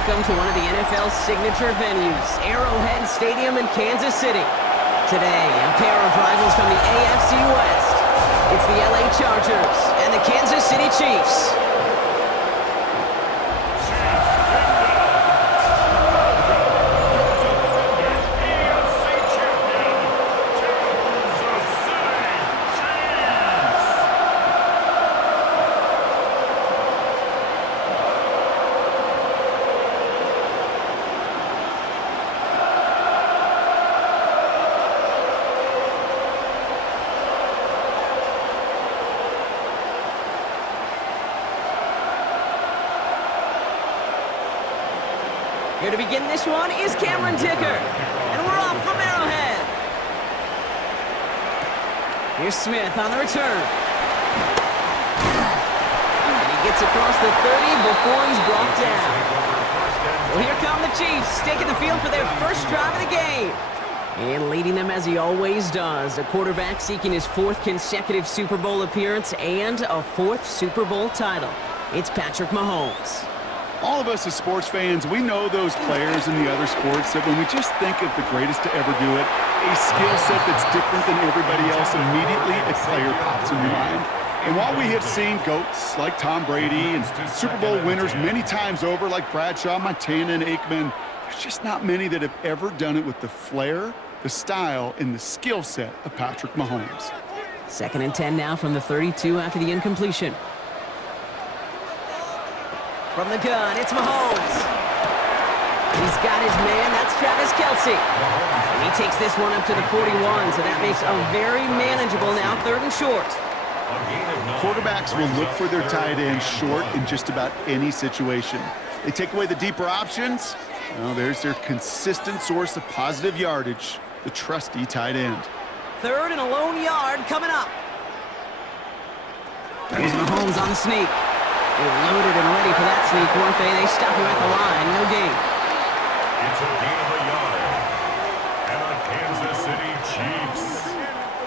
Welcome to one of the NFL's signature venues, Arrowhead Stadium in Kansas City. Today, a pair of rivals from the AFC West. It's the LA Chargers and the Kansas City Chiefs. Here to begin this one is Cameron Dicker, and we're off from Arrowhead. Here's Smith on the return. And he gets across the 30 before he's brought down. Well, here come the Chiefs, taking the field for their first drive of the game. And leading them as he always does, a quarterback seeking his 4th consecutive Super Bowl appearance and a 4th Super Bowl title. It's Patrick Mahomes. All of us as sports fans, we know those players in the other sports that when we just think of the greatest to ever do it, a skill set that's different than everybody else, immediately a player pops in your mind. And while we have seen GOATs like Tom Brady and Super Bowl winners many times over like Bradshaw, Montana, and Aikman, there's just not many that have ever done it with the flair, the style, and the skill set of Patrick Mahomes. 2nd and 10 now from the 32 after the incompletion. From the gun, it's Mahomes. He's got his man, that's Travis Kelce. And he takes this one up to the 41, so that makes a very manageable now 3rd and short. Quarterbacks will look for their tight end short in just about any situation. They take away the deeper options. Well, there's their consistent source of positive yardage, the trusty tight end. 3rd and a lone yard coming up. Here's Mahomes on the sneak. They were loaded and ready for that sneak, weren't they? They stop him at the line. No gain. It's a gain of a yard. And a Kansas City Chiefs.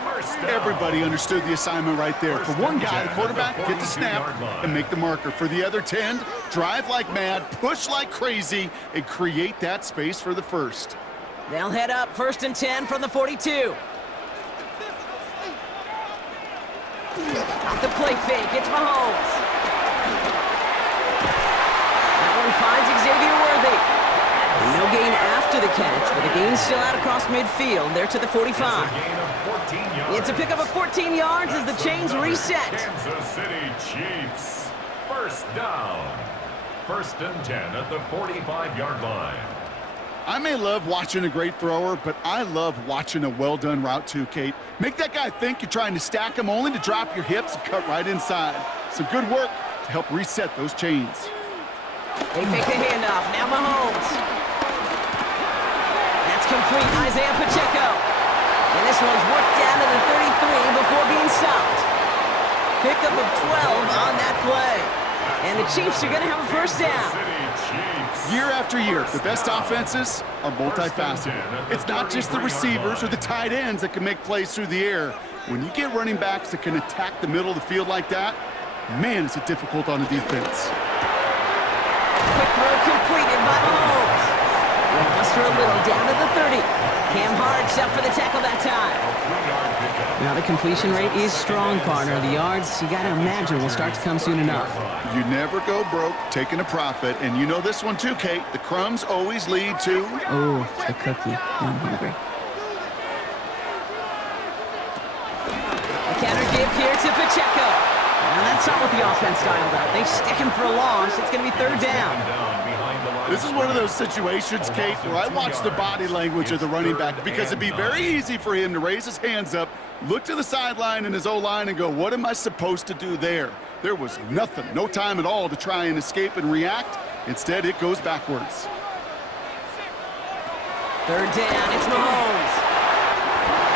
First down. Everybody understood the assignment right there. For one guy, the quarterback, get the snap and make the marker. For the other 10, drive like mad, push like crazy, and create that space for the first. They'll head up 1st and 10 from the 42. Off the play fake, it's Mahomes. Finds Xavier Worthy. And no gain after the catch, but the gain's still out across midfield. They're to the 45. It's a pickup of 14 yards as the chains reset. Kansas City Chiefs. First down. 1st and 10 at the 45-yard line. I may love watching a great thrower, but I love watching a well-done route too, Kate. Make that guy think you're trying to stack him only to drop your hips and cut right inside. Some good work to help reset those chains. They fake the handoff. Now Mahomes. That's complete. Isaiah Pacheco. And this one's worked down to the 33 before being stopped. Pickup of 12 on that play. And the Chiefs are going to have a first down. Year after year, the best offenses are multifaceted. It's not just the receivers or the tight ends that can make plays through the air. When you get running backs that can attack the middle of the field like that, man, is it difficult on the defense. Quick throw completed by Mahomes. Muster a little down to the 30. Cam Hart's up for the tackle that time. Now the completion rate is strong, partner. The yards, you got to imagine, will start to come soon enough. You never go broke taking a profit, and you know this one too, Kate. The crumbs always lead to... Oh, the cookie. I'm hungry. A counter give here to Pacheco. And that's not what the offense dialed up. They stick him for a loss. It's going to be 3rd down. This is one of those situations, Kate, where I watch the body language of the running back because it'd be very easy for him to raise his hands up, look to the sideline and his O-line and go, what am I supposed to do there? There was nothing, no time at all to try and escape and react. Instead, it goes backwards. 3rd down, it's Mahomes.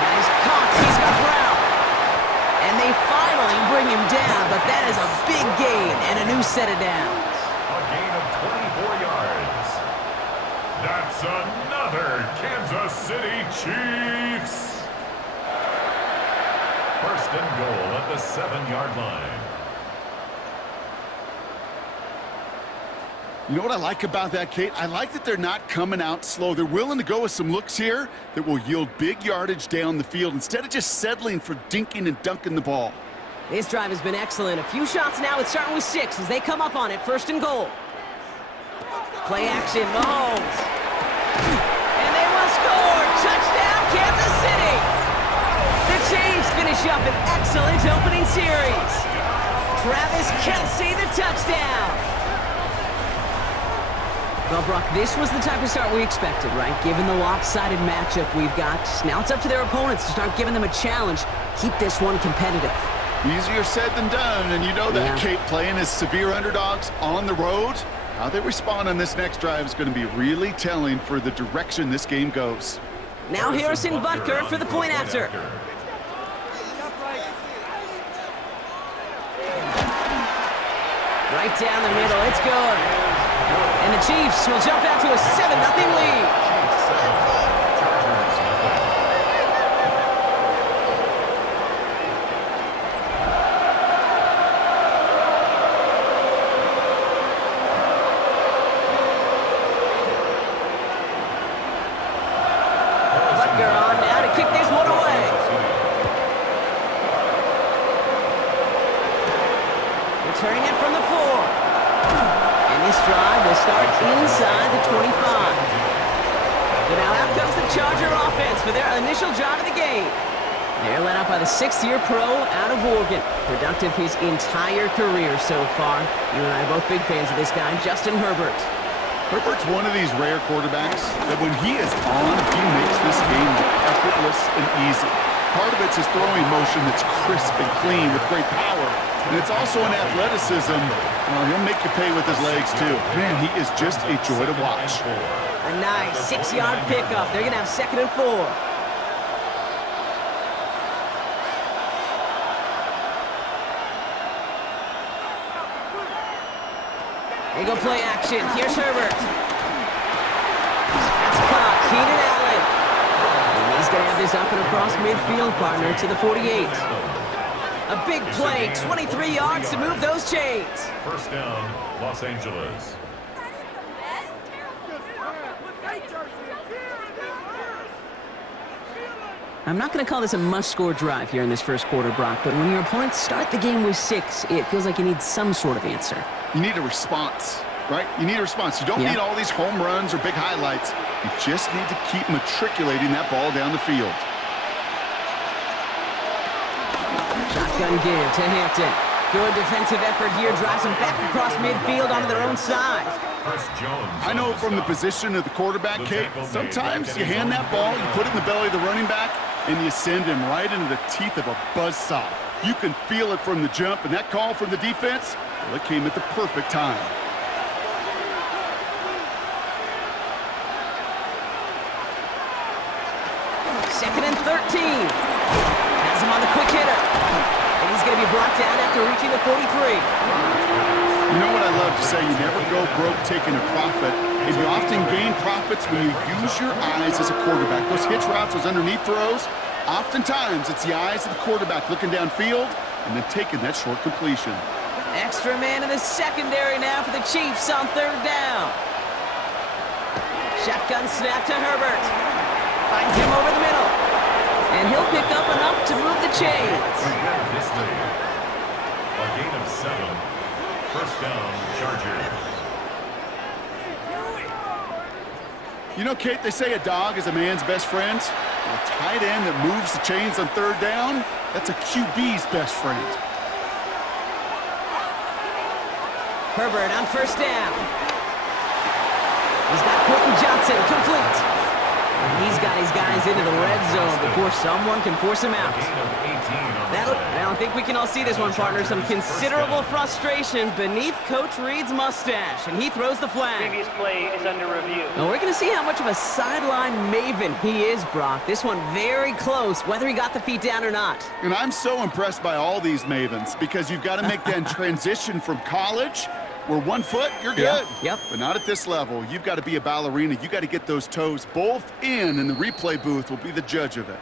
And he's caught, he's got Brown. And they finally bring him down, but that is a big gain and a new set of downs. A gain of 24 yards. That's another Kansas City Chiefs. 1st and goal at the 7-yard line. You know what I like about that, Kate? I like that they're not coming out slow. They're willing to go with some looks here that will yield big yardage down the field instead of just settling for dinking and dunking the ball. This drive has been excellent. A few shots now. It's starting with 6 as they come up on it. 1st and goal. Play action, Mahomes. And they will score. Touchdown, Kansas City. The Chiefs finish up an excellent opening series. Travis Kelce, the touchdown. Well, Brock, this was the type of start we expected, right? Given the lopsided matchup we've got, now it's up to their opponents to start giving them a challenge. Keep this one competitive. Easier said than done, and you know that, Kate, playing as severe underdogs on the road. How they respond on this next drive is going to be really telling for the direction this game goes. Now Harrison Butker for the point after. Right down the middle, it's good. And the Chiefs will jump out to a 7-0 lead. Butker on now to kick this one away. Returning it from the 4. This drive will start inside the 25. So now out comes the Charger offense for their initial drive of the game. They're led out by the 6th-year pro out of Oregon. Productive his entire career so far. You and I are both big fans of this guy, Justin Herbert. Herbert's one of these rare quarterbacks that when he is on, he makes this game look effortless and easy. Part of it's his throwing motion that's crisp and clean with great power. And it's also an athleticism. Well, he'll make you pay with his legs, too. Man, he is just a joy to watch. A nice 6-yard pickup. They're going to have 2nd and 4. They go play action. Here's Herbert. That's caught. Keenan Allen. And he's going to have this up and across midfield, partner, to the 48. A big play, 23 yards to move those chains. 1st down, Los Angeles. I'm not going to call this a must-score drive here in this first quarter, Brock, but when your opponents start the game with 6, it feels like you need some sort of answer. You need a response, right? You need a response. You don't need all these home runs or big highlights. You just need to keep matriculating that ball down the field. Shotgun give to Hampton. Good defensive effort here. Drives them back across midfield onto their own side. I know from the position of the quarterback, Kate, sometimes you hand that ball, you put it in the belly of the running back, and you send him right into the teeth of a buzzsaw. You can feel it from the jump, and that call from the defense, well, it came at the perfect time. Second and 13. Has him on the quick hitter. And he's going to be brought down after reaching the 43. You know what I love to say? You never go broke taking a profit. And you often gain profits when you use your eyes as a quarterback. Those hitch routes, those underneath throws, oftentimes it's the eyes of the quarterback looking downfield and then taking that short completion. Extra man in the secondary now for the Chiefs on 3rd down. Shotgun snap to Herbert. Finds him over the middle. And he'll pick up enough to move the chains. A gain of 7. 1st down, Chargers. You know, Kate, they say a dog is a man's best friend. A tight end that moves the chains on 3rd down, that's a QB's best friend. Herbert on 1st down. He's got Quentin Johnson complete. And he's got his guys into the red zone before someone can force him out. I think we can all see this one, partner. Some considerable frustration beneath Coach Reed's mustache, and he throws the flag. Previous play is under review. Well, we're going to see how much of a sideline maven he is, Brock. This one very close, whether he got the feet down or not. And I'm so impressed by all these mavens because you've got to make that transition from college where 1 foot, you're good. Yep. But not at this level. You've got to be a ballerina. You got to get those toes both in, and the replay booth will be the judge of it.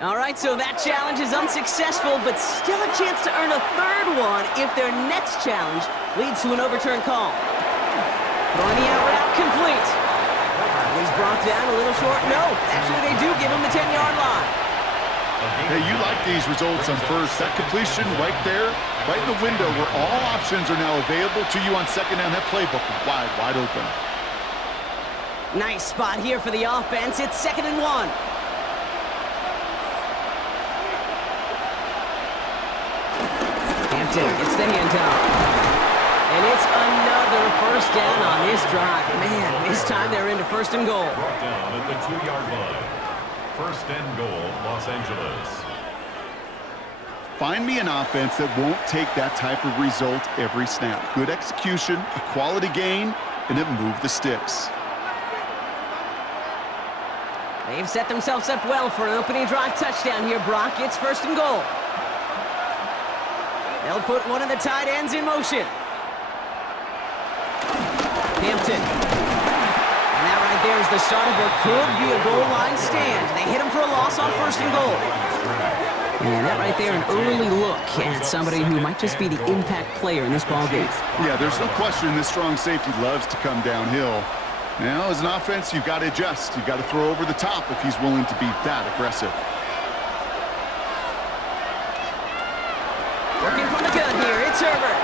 All right, so that challenge is unsuccessful, but still a chance to earn a 3rd one if their next challenge leads to an overturned call. down a little short. No, actually they do give him the 10-yard line. Hey, you like these results on first. That completion right there, right in the window where all options are now available to you on second down. That playbook wide open. Nice spot here for the offense. It's 2nd and 1. Hampton gets the handoff. And it's another first down on this drive. Man, this time they're into 1st and goal. Brought down at the 2-yard line. 1st and goal, Los Angeles. Find me an offense that won't take that type of result every snap. Good execution, a quality gain, and it moved the sticks. They've set themselves up well for an opening drive touchdown here, Brock. It's 1st and goal. They'll put one of the tight ends in motion. Hampton. And that right there is the start of what could be a goal line stand. They hit him for a loss on 1st and goal. And that right there, an early look at somebody who might just be the impact player in this ballgame. Yeah, there's no question this strong safety loves to come downhill. Now, as an offense, you've got to adjust. You've got to throw over the top if he's willing to be that aggressive. Working from the gun here, it's Herbert.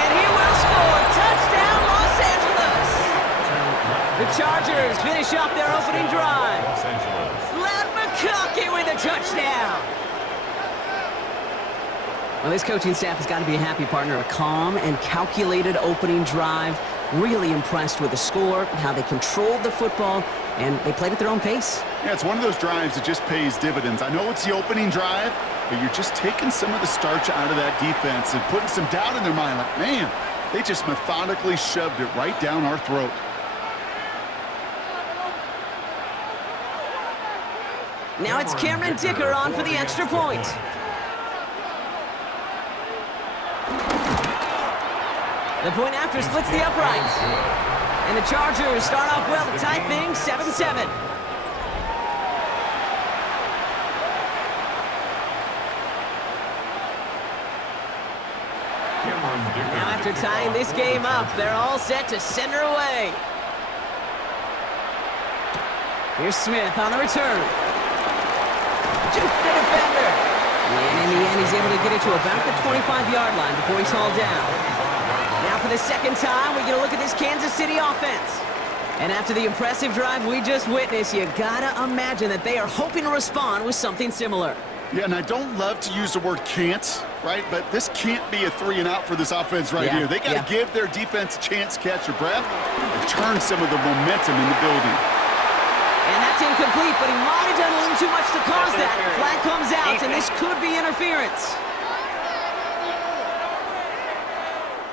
And he will score. Touchdown, Los Angeles. The Chargers finish off their opening drive. Los Angeles. Lad McConkey with a touchdown. Well, this coaching staff has got to be a happy partner. A calm and calculated opening drive. Really impressed with the score, how they controlled the football, and they played at their own pace. Yeah, it's one of those drives that just pays dividends. I know it's the opening drive, but you're just taking some of the starch out of that defense and putting some doubt in their mind. Like, man, they just methodically shoved it right down our throat. Now it's Cameron Dicker on for the extra point. The point after splits the uprights. And the Chargers start off well to tie things 7-7. Now after tying this game up, they're all set to send her away. Here's Smith on the return. Juke the defender. And in the end, he's able to get it to about the 25-yard line before he's hauled down. Now for the second time, we get a look at this Kansas City offense. And after the impressive drive we just witnessed, you gotta imagine that they are hoping to respond with something similar. Yeah, and I don't love to use the word can't, right? But this can't be a 3-and-out for this offense right here. They got to give their defense a chance to catch their breath and turn some of the momentum in the building. And that's incomplete, but he might have done a little too much to cause that. Flag comes out, and this could be interference.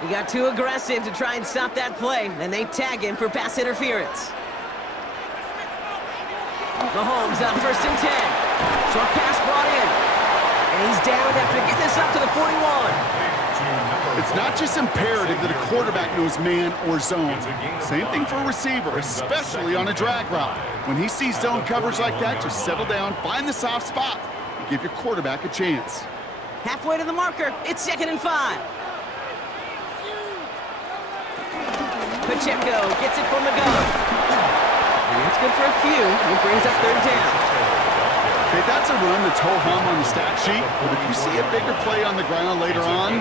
He got too aggressive to try and stop that play, and they tag him for pass interference. Mahomes on 1st and 10. Short pass brought in. And he's down after getting this up to the 41. It's not just imperative that a quarterback knows man or zone. Same thing for a receiver, especially on a drag route. When he sees zone coverage like that, just settle down, find the soft spot, and give your quarterback a chance. Halfway to the marker, it's 2nd and 5. Pacheco gets it from the gun. And that's good for a few. It brings up 3rd down. Okay, that's a run that's ho-hum on the stat sheet, but if you see a bigger play on the ground later on,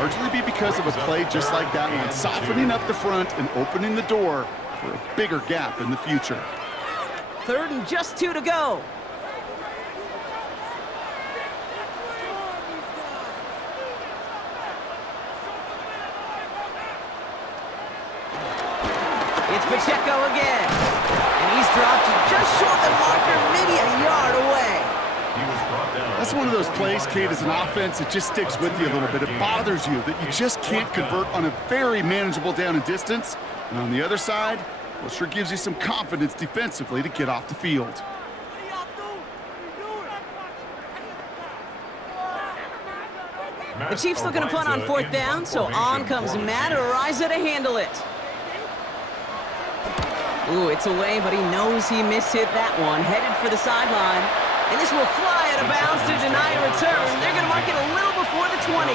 largely be because of a play just like that one, softening up the front and opening the door for a bigger gap in the future. 3rd and just 2 to go. It's Pacheco again. And he's dropped just short of the marker, maybe a yard away. That's one of those plays, Kate, as an offense, it just sticks with you a little bit. It bothers you that you just can't convert on a very manageable down and distance. And on the other side, well, it sure gives you some confidence defensively to get off the field. The Chiefs looking to punt on 4th down, so on comes Matt Araiza to handle it. Ooh, it's away, but he knows he mishit that one. Headed for the sideline. And this will fly out of bounds to deny a return. They're going to mark it a little before the 20.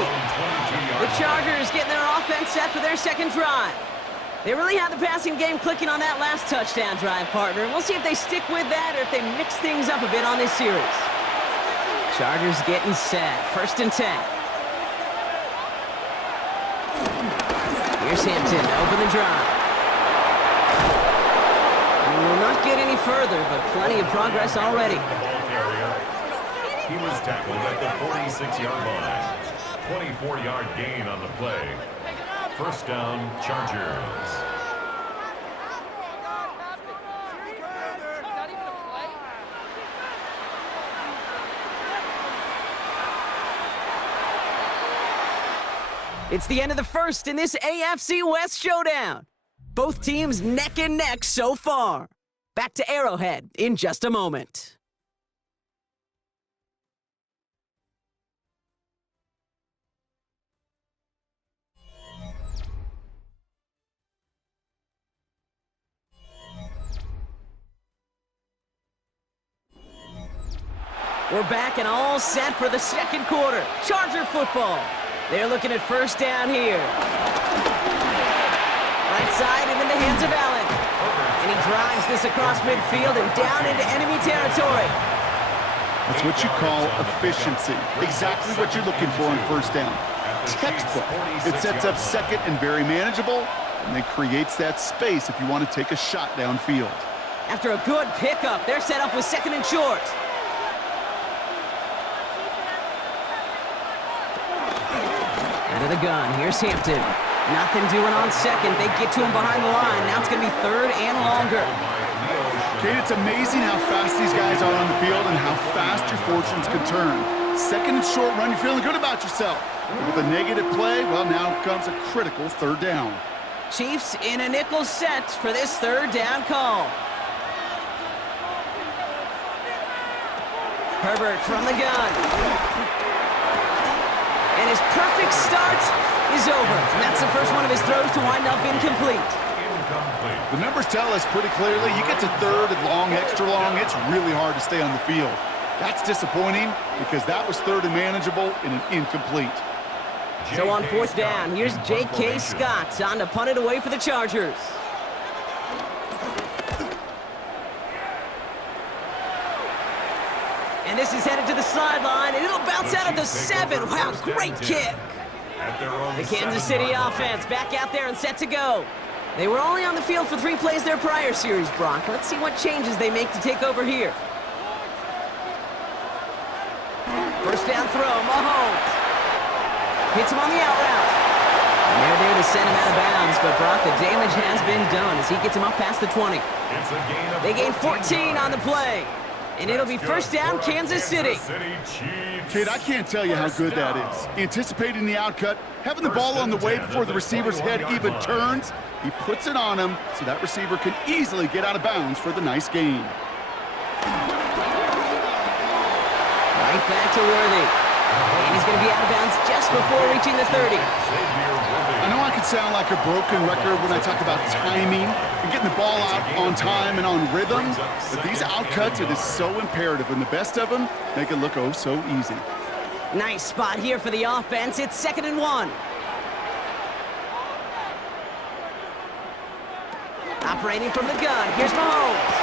The Chargers getting their offense set for their 2nd drive. They really had the passing game clicking on that last touchdown drive, partner. We'll see if they stick with that or if they mix things up a bit on this series. Chargers getting set. 1st and 10. Here's Hampton to open the drive. We will not get any further, but plenty of progress already. He was tackled at the 46-yard line. 24-yard gain on the play. 1st down, Chargers. It's the end of the first in this AFC West showdown. Both teams neck and neck so far. Back to Arrowhead in just a moment. We're back and all set for the second quarter. Charger football. They're looking at 1st down here. Right side and in the hands of Allen. And he drives this across midfield and down into enemy territory. That's what you call efficiency. Exactly what you're looking for on 1st down. Textbook. It sets up 2nd and very manageable, and then creates that space if you want to take a shot downfield. After a good pickup, they're set up with 2nd and short. Out of the gun, here's Hampton. Nothing doing on 2nd. They get to him behind the line. Now it's going to be 3rd and longer. Kate, it's amazing how fast these guys are on the field and how fast your fortunes can turn. 2nd and short run, you're feeling good about yourself. But with a negative play, well, now comes a critical 3rd down. Chiefs in a nickel set for this 3rd down call. Herbert from the gun. And his perfect start is over. And that's the first one of his throws to wind up incomplete. The numbers tell us pretty clearly, you get to 3rd and long, extra long, it's really hard to stay on the field. That's disappointing because that was 3rd and manageable and an incomplete. So on 4th down, here's J.K. Scott on to punt it away for the Chargers. And this is headed to the sideline, and it'll bounce out at the 7. Wow, great kick. The Kansas City offense back out there and set to go. They were only on the field for 3 plays their prior series, Brock. Let's see what changes they make to take over here. 1st down throw, Mahomes. Hits him on the out route. And they're there to send him out of bounds, but Brock, the damage has been done as he gets him up past the 20. They gain 14 on the play. And it'll be 1st down, Kansas City. Kid, I can't tell you how good that is. Anticipating the outcut, having the ball on the way before the receiver's head even turns, he puts it on him so that receiver can easily get out of bounds for the nice gain. Right back to Worthy. And he's going to be out of bounds just before reaching the 30. I know I could sound like a broken record when I talk about timing and getting the ball out on time and on rhythm, but these outcuts, it is so imperative, and the best of them make it look oh so easy. Nice spot here for the offense. It's 2nd and 1. Operating from the gun, here's Mahomes.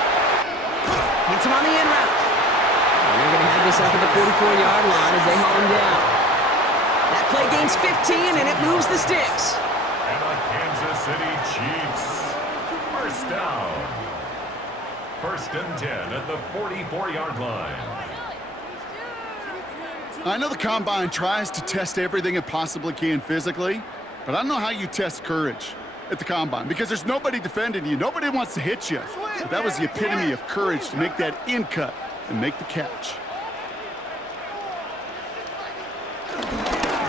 Hits him on the in route. And they're going to have this up at the 44-yard line as they haul him down. That play gains 15, and it moves the sticks. And the Kansas City Chiefs. 1st down. 1st and 10 at the 44-yard line. I know the Combine tries to test everything it possibly can physically, but I don't know how you test courage at the Combine because there's nobody defending you. Nobody wants to hit you. But that was the epitome of courage to make that in cut and make the catch.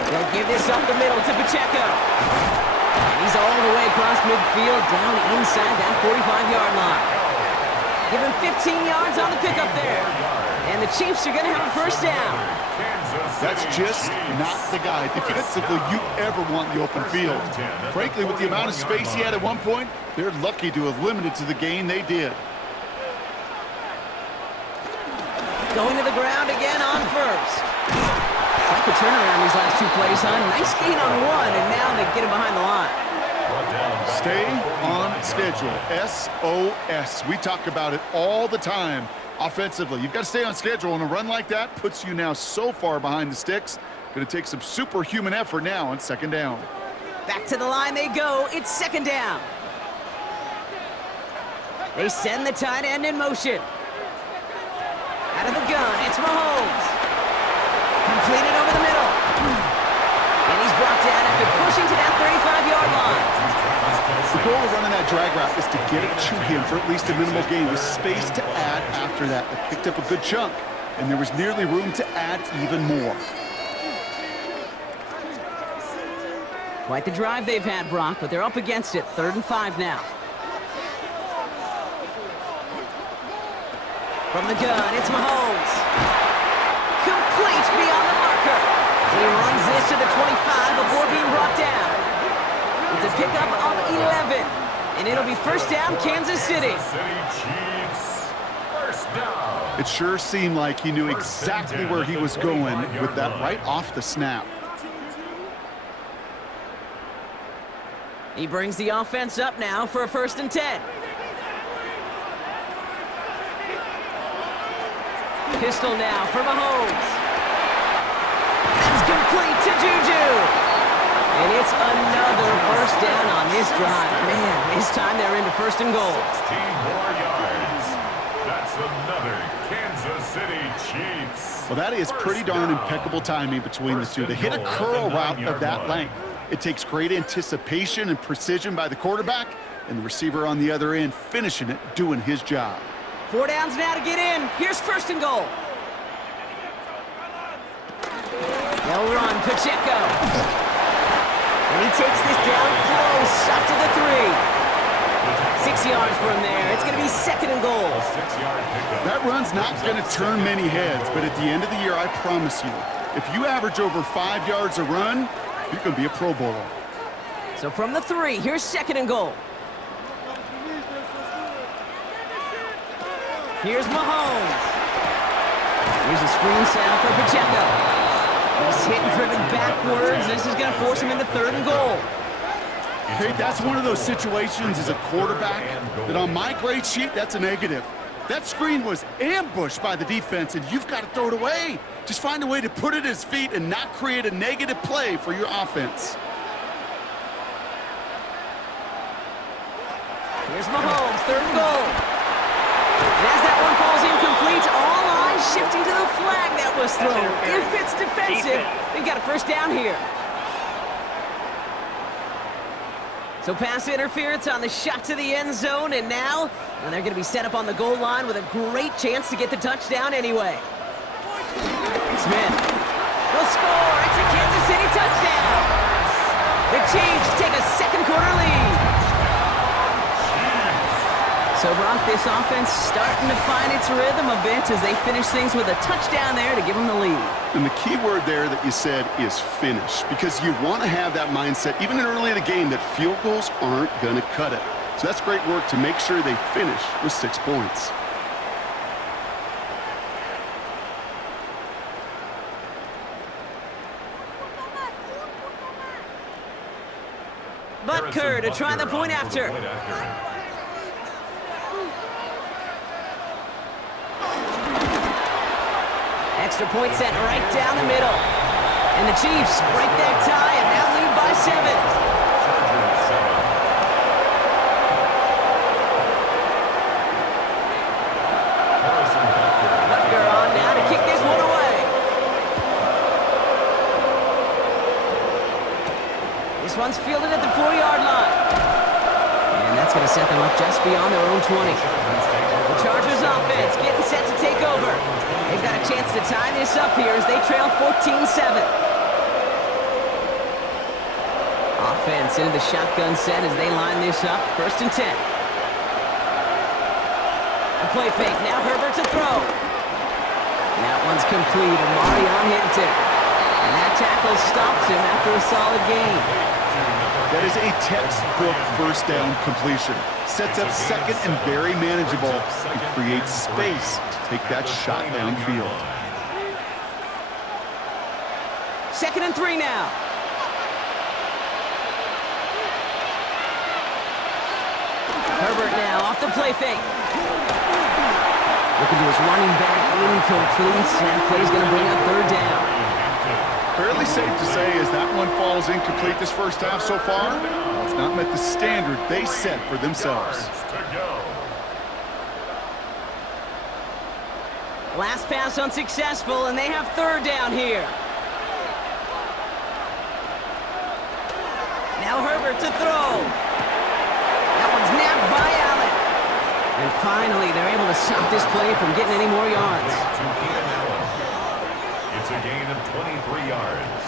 They'll give this up the middle to Pacheco. And he's all the way across midfield, down inside that 45-yard line. Give him 15 yards on the pickup there. And the Chiefs are going to have a 1st down. That's just not the guy defensively you ever want in the open field. Frankly, with the amount of space he had at one point, they're lucky to have limited to the gain they did. Going to the ground again on 1st. Like the turnaround these last 2 plays, huh? Nice gain on 1, and now they get him behind the line. Stay on schedule. SOS. We talk about it all the time offensively. You've got to stay on schedule, and a run like that puts you now so far behind the sticks. Going to take some superhuman effort now on second down. Back to the line they go. It's second down. They send the tight end in motion. Out of the gun, it's Mahomes. Completed over the middle. And he's brought down after pushing to that 35-yard line. The goal of running that drag route is to get it to him for at least a minimal gain with space to add after that. They picked up a good chunk, and there was nearly room to add even more. Quite the drive they've had, Brock, but they're up against it. 3rd and 5 now. From the gun, it's Mahomes. Complete beyond the marker. He runs this to the 25 before being brought down. It's a pickup of 11, and it'll be first down, Kansas City. Chiefs, first down. It sure seemed like he knew exactly where he was going with that right off the snap. He brings the offense up now for a 1st and 10. Pistol now for Mahomes. That's complete to Juju. And it's another first down on this drive. Man, this time they're into 1st and goal. 16 more yards. That's another Kansas City Chiefs. Well, that is pretty darn impeccable timing between the two. To hit a curl route of that length, it takes great anticipation and precision by the quarterback, and the receiver on the other end finishing it, doing his job. 4 downs now to get in. Here's 1st and goal. They'll run Pacheco. And he takes this down close up to the 3. 6 yards from there. It's going to be 2nd and goal. That run's not going to turn many heads, but at the end of the year, I promise you, if you average over 5 yards a run, you're going to be a Pro Bowler. So from the 3, here's 2nd and goal. Here's Mahomes. Here's a screen sound for Pacheco. He's hit and driven backwards. This is going to force him into 3rd and goal. Okay, that's one of those situations as a quarterback that on my grade sheet, that's a negative. That screen was ambushed by the defense, and you've got to throw it away. Just find a way to put it at his feet and not create a negative play for your offense. Here's Mahomes, 3rd and goal. And as that one falls incomplete, all eyes shifting to the flag that was thrown. If it's defensive, they've got a 1st down here. So pass interference on the shot to the end zone, and now they're going to be set up on the goal line with a great chance to get the touchdown anyway. Smith will score. It's a Kansas City touchdown. The Chiefs take a 2nd quarter lead. So, Brock, this offense starting to find its rhythm a bit as they finish things with a touchdown there to give them the lead. And the key word there that you said is finish, because you want to have that mindset, even early in the game, that field goals aren't going to cut it. So that's great work to make sure they finish with 6 points. Butker to try the point after. Extra point set right down the middle. And the Chiefs break that tie and now lead by 7. Butker on now to kick this one away. This one's fielded at the 4-yard line. And that's going to set them up just beyond their own 20. The Chargers offense getting set to take over. They've got a chance to tie this up here as they trail 14-7. Offense into the shotgun set as they line this up. 1st and 10. A play fake. Now Herbert to throw. And that one's complete. Amari on Hinton. And that tackle stops him after a solid gain. That is a textbook 1st down completion. Sets up 2nd and very manageable and creates space to take that shot downfield. 2nd and 3 now. Herbert now off the play fake. Looking to his running back, incomplete. That play's going to bring up third down. Fairly safe to say as that one falls incomplete this first half so far, it's not met the standard they set for themselves. Last pass unsuccessful, and they have third down here. Now Herbert to throw. That one's nabbed by Allen. And finally, they're able to stop this play from getting any more yards. It's a gain of 23 yards.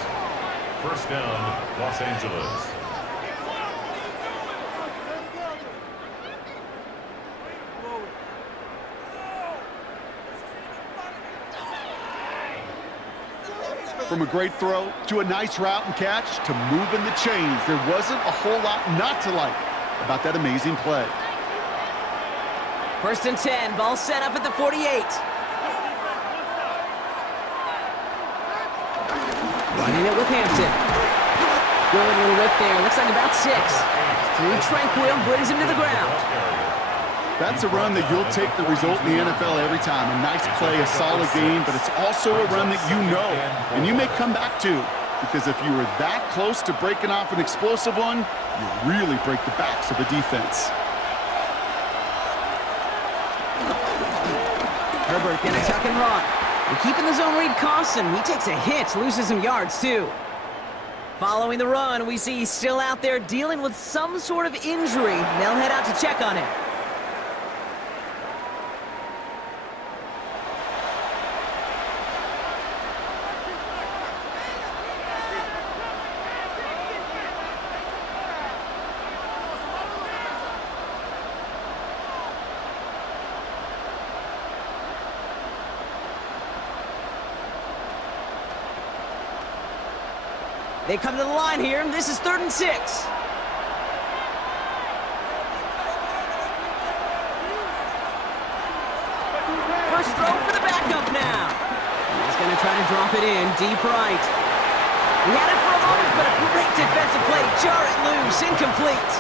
First down, Los Angeles. From a great throw to a nice route and catch to moving the chains, there wasn't a whole lot not to like about that amazing play. First and 10, ball set up at the 48. Running it with Hampton. Good little rip there, looks like about 6. Drew Tranquil brings him to the ground. That's a run that you'll take the result in the NFL every time. A nice play, a solid game, but it's also a run that you know and you may come back to, because if you were that close to breaking off an explosive one, you really break the backs of a defense. Herbert gonna tuck and run. And keeping the zone read costs him. He takes a hit, loses some yards too. Following the run, we see he's still out there dealing with some sort of injury. They'll head out to check on him. They come to the line here. This is 3rd and 6. First throw for the backup now. He's going to try to drop it in deep right. He had it for a moment, but a great defensive play. Jar it loose, incomplete.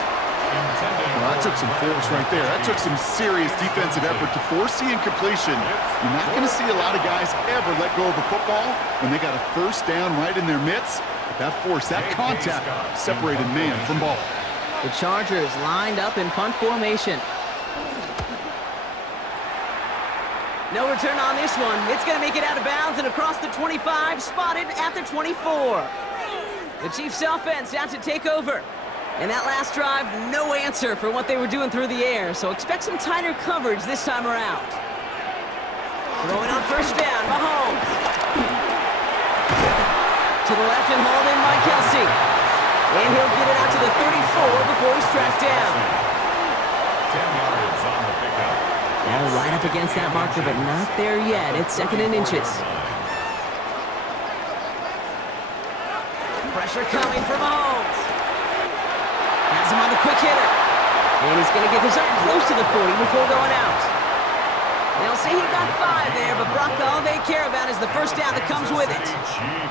Well, that took some force right there. That took some serious defensive effort to force the incompletion. You're not going to see a lot of guys ever let go of a football when they got a first down right in their midst. That force, that contact, separated man from ball. The Chargers lined up in punt formation. No return on this one. It's going to make it out of bounds and across the 25, spotted at the 24. The Chiefs offense out to take over. And that last drive, no answer for what they were doing through the air, so expect some tighter coverage this time around. Throwing on first down, Mahomes. To the left and hauled in by Kelsey. And he'll get it out to the 34 before he's tracked down. 10 yards on the pickup. All right up against that marker, but not there yet. It's 2nd and inches. Pressure coming from Mahomes. Has him on the quick hitter. And he's going to get this up close to the 40 before going out. They'll say he got 5 there, but Brock, all they care about is the first down that comes with it.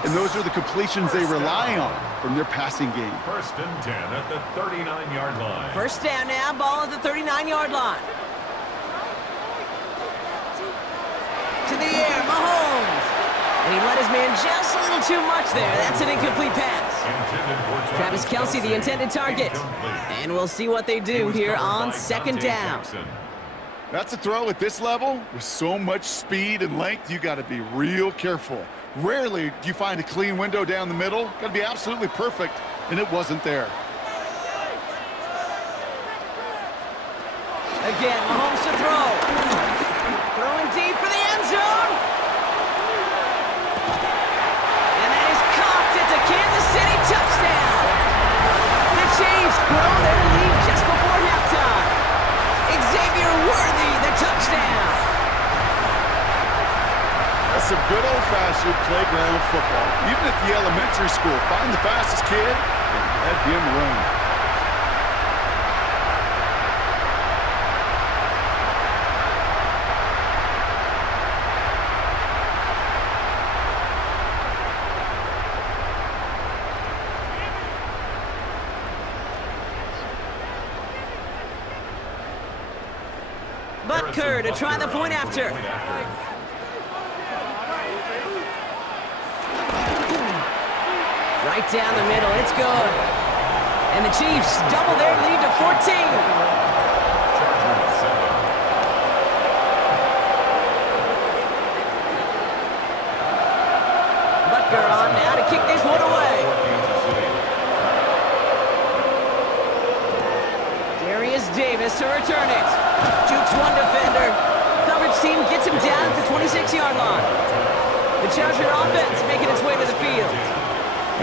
And those are the completions they rely on from their passing game. First and 10 at the 39-yard line. First down now, ball at the 39-yard line. To the air, Mahomes. And he let his man just a little too much there. That's an incomplete pass. Travis Kelce, the intended target. And we'll see what they do here on 2nd down. That's a throw at this level. With so much speed and length, you got to be real careful. Rarely do you find a clean window down the middle. Got to be absolutely perfect, and it wasn't there. Again, Mahomes to throw. Throwing deep for the end zone. And that is caught. It's a Kansas City touchdown. The Chiefs grow their lead just before halftime. Xavier Worthy, the touchdown. That's some good old-fashioned playground football. Even at the elementary school, find the fastest kid and let him run. Butker to try the point after. Right down the middle, it's good. And the Chiefs double their lead to 14. On now to kick this one away. Darius Davis to return it. Jukes one defender. Coverage team gets him down at the 26-yard line. The Charger offense making its way to the field.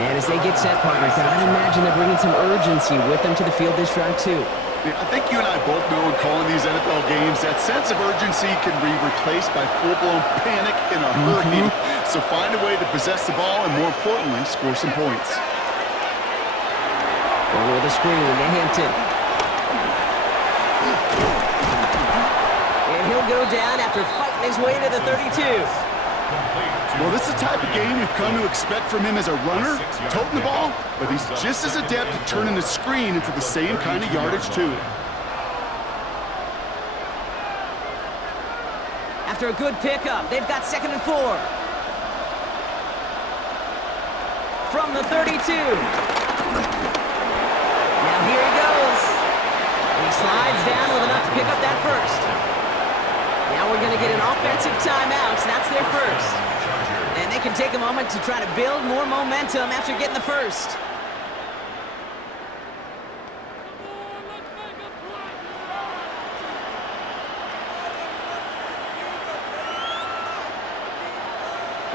And as they get set, partner, I'd imagine they're bringing some urgency with them to the field this drive, too. I think you and I both know in calling these NFL games, that sense of urgency can be replaced by full-blown panic in a hurry. So find a way to possess the ball and, more importantly, score some points. Going with a screen to Hampton. And he'll go down after fighting his way to the 32. Well, this is the type of game we've come to expect from him as a runner, toting the ball, but he's just as adept at turning the screen into the same kind of yardage, too. After a good pickup, they've got 2nd and 4. From the 32. Now here he goes. And he slides down with enough to pick up that first. Now we're going to get an offensive timeout, and that's their first. And they can take a moment to try to build more momentum after getting the first.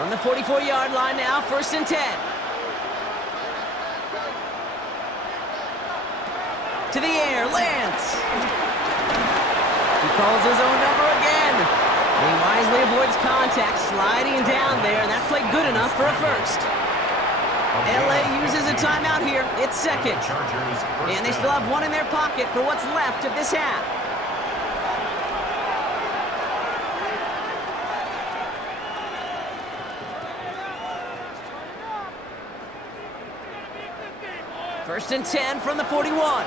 From the 44-yard line now, 1st and 10. To the air, Lance. He calls his own number again. And he wisely avoids contact, sliding down there, and that played good enough for a first. LA uses a timeout here. It's 2nd. And they still have one in their pocket for what's left of this half. First and 10 from the 41.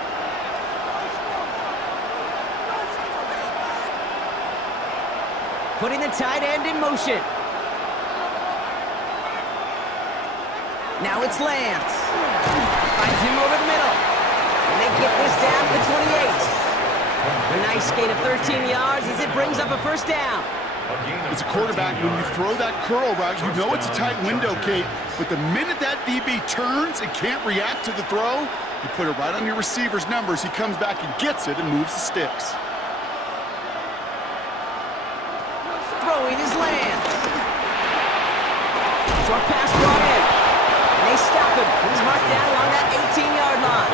Putting the tight end in motion. Now it's Lance. Finds him over the middle. And they get this down to the 28. A nice gain of 13 yards as it brings up a first down. As a quarterback, when you throw that curl route, you know it's a tight window, Kate. But the minute that DB turns and can't react to the throw, you put it right on your receiver's numbers. He comes back and gets it and moves the sticks. Throwing is Lance. Short pass brought in. And they stop him. He's marked down along that 18-yard line.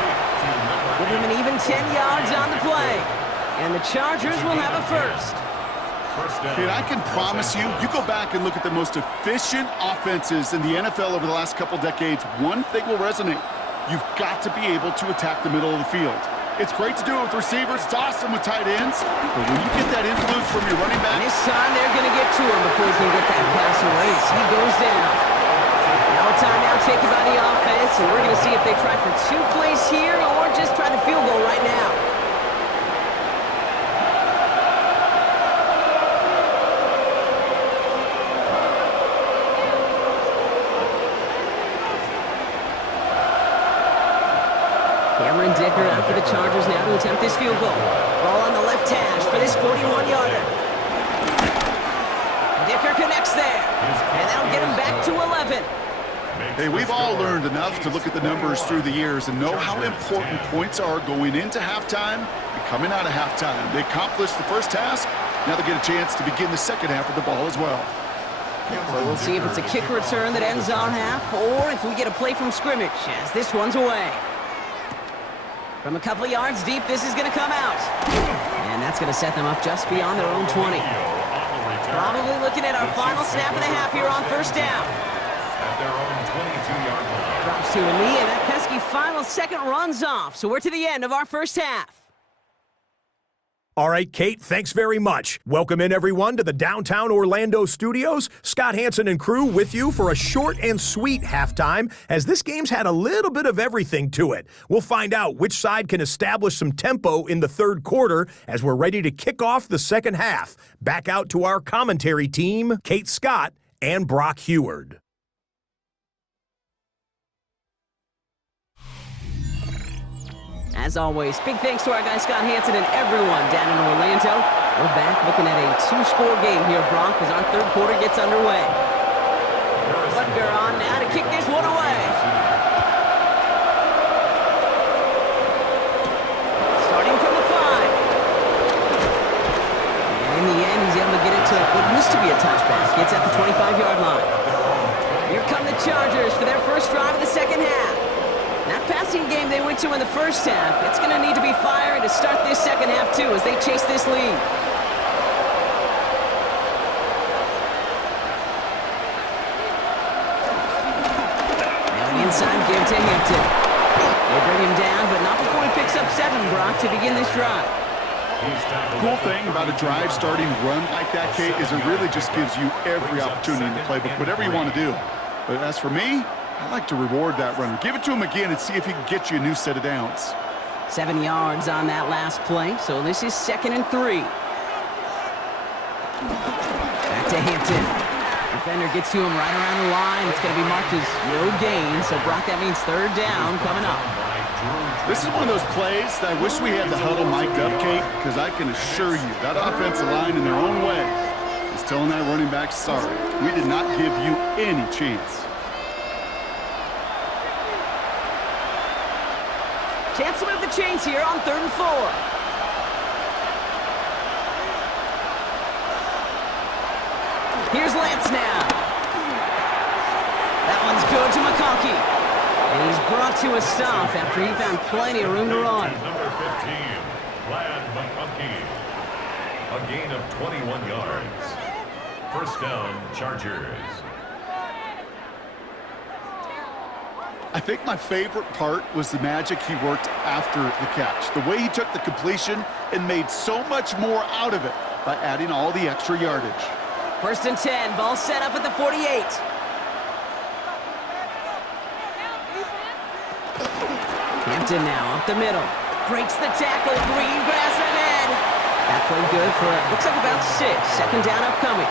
Give him an even 10 yards on the play. And the Chargers will have a first. Kate, I can promise you, you go back and look at the most efficient offenses in the NFL over the last couple decades, one thing will resonate. You've got to be able to attack the middle of the field. It's great to do it with receivers. It's awesome with tight ends. But when you get that influence from your running back... This time they're going to get to him before he can get that pass away as he goes down. Now a timeout taken by the offense, and we're going to see if they try for 2 plays here or just try the field goal right now. Cameron Dicker out for the Chargers now to attempt this field goal. Ball on the left hash for this 41-yarder. Dicker connects there, and that'll get him back to 11. Hey, we've all learned enough to look at the numbers through the years and know how important points are going into halftime and coming out of halftime. They accomplished the first task. Now they get a chance to begin the second half of the ball as well. So we'll see if it's a kick return that ends our half or if we get a play from scrimmage as this one's away. From a couple of yards deep, this is going to come out. And that's going to set them up just beyond their own 20. Probably looking at our final snap of the half here on first down. At their own 22-yard line. Drops to a knee, and that pesky final second runs off. So we're to the end of our first half. All right, Kate, thanks very much. Welcome in, everyone, to the downtown Orlando studios. Scott Hansen and crew with you for a short and sweet halftime, as this game's had a little bit of everything to it. We'll find out which side can establish some tempo in the third quarter as we're ready to kick off the second half. Back out to our commentary team, Kate Scott and Brock Heward. As always, big thanks to our guy Scott Hansen and everyone down in Orlando. We're back looking at a two-score game here, Brock, as our third quarter gets underway. Butker on now to kick this one away. Starting from the 5. And in the end, he's able to get it to what used to be a touchback. Gets at the 25-yard line. Here come the Chargers for their first drive of the second half. That passing game they went to in the first half, it's going to need to be fiery to start this second half, too, as they chase this lead. Now an inside give to Hampton. They bring him down, but not before he picks up 7, Brock, to begin this drive. Cool thing about a drive starting run like that, Kate, is it really just gives you every opportunity in the playbook, whatever you want to do. But as for me, I like to reward that runner. Give it to him again and see if he can get you a new set of downs. 7 yards on that last play, so this is 2nd and 3. Back to Hampton. Defender gets to him right around the line. It's going to be marked as no gain, so Brock, that means third down coming up. This is one of those plays that I wish we had the huddle mic'd up, Kate, because I can assure you that offensive line in their own way is telling that running back, sorry, we did not give you any chance. Chance to move the chains here on 3rd and 4. Here's Lance now. That one's good to McConkey. And he's brought to a stop after he found plenty of room to run. Number 15, Vlad McConkey. A gain of 21 yards. First down, Chargers. I think my favorite part was the magic he worked after the catch. The way he took the completion and made so much more out of it by adding all the extra yardage. 1st and 10, ball set up at the 48. Hampton now up the middle. Breaks the tackle, green grass ahead. That play good for, looks like about 6. 2nd down upcoming.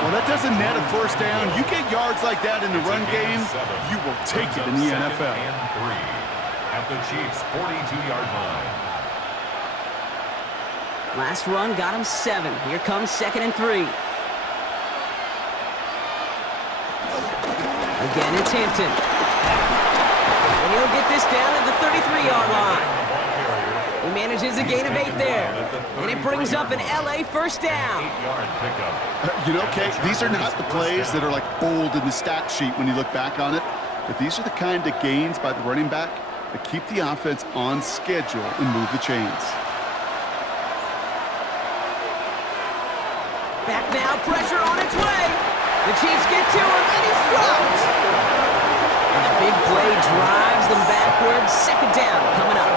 Well, that doesn't net a first down. You get yards like that in the run game, you will take it in the NFL. And 3 at the Chiefs' 42-yard line. Last run got him 7. Here comes 2nd and 3. Again, it's Hampton. And he'll get this down at the 33-yard line. He manages a gain of 8 there. And it brings up an LA first down. 8-yard pickup. You know, Kate, these are not the plays that are like bold in the stat sheet when you look back on it, but these are the kind of gains by the running back that keep the offense on schedule and move the chains. Back now, pressure on its way. The Chiefs get to him, and he's dropped. And the big play drives them backwards. 2nd down coming up.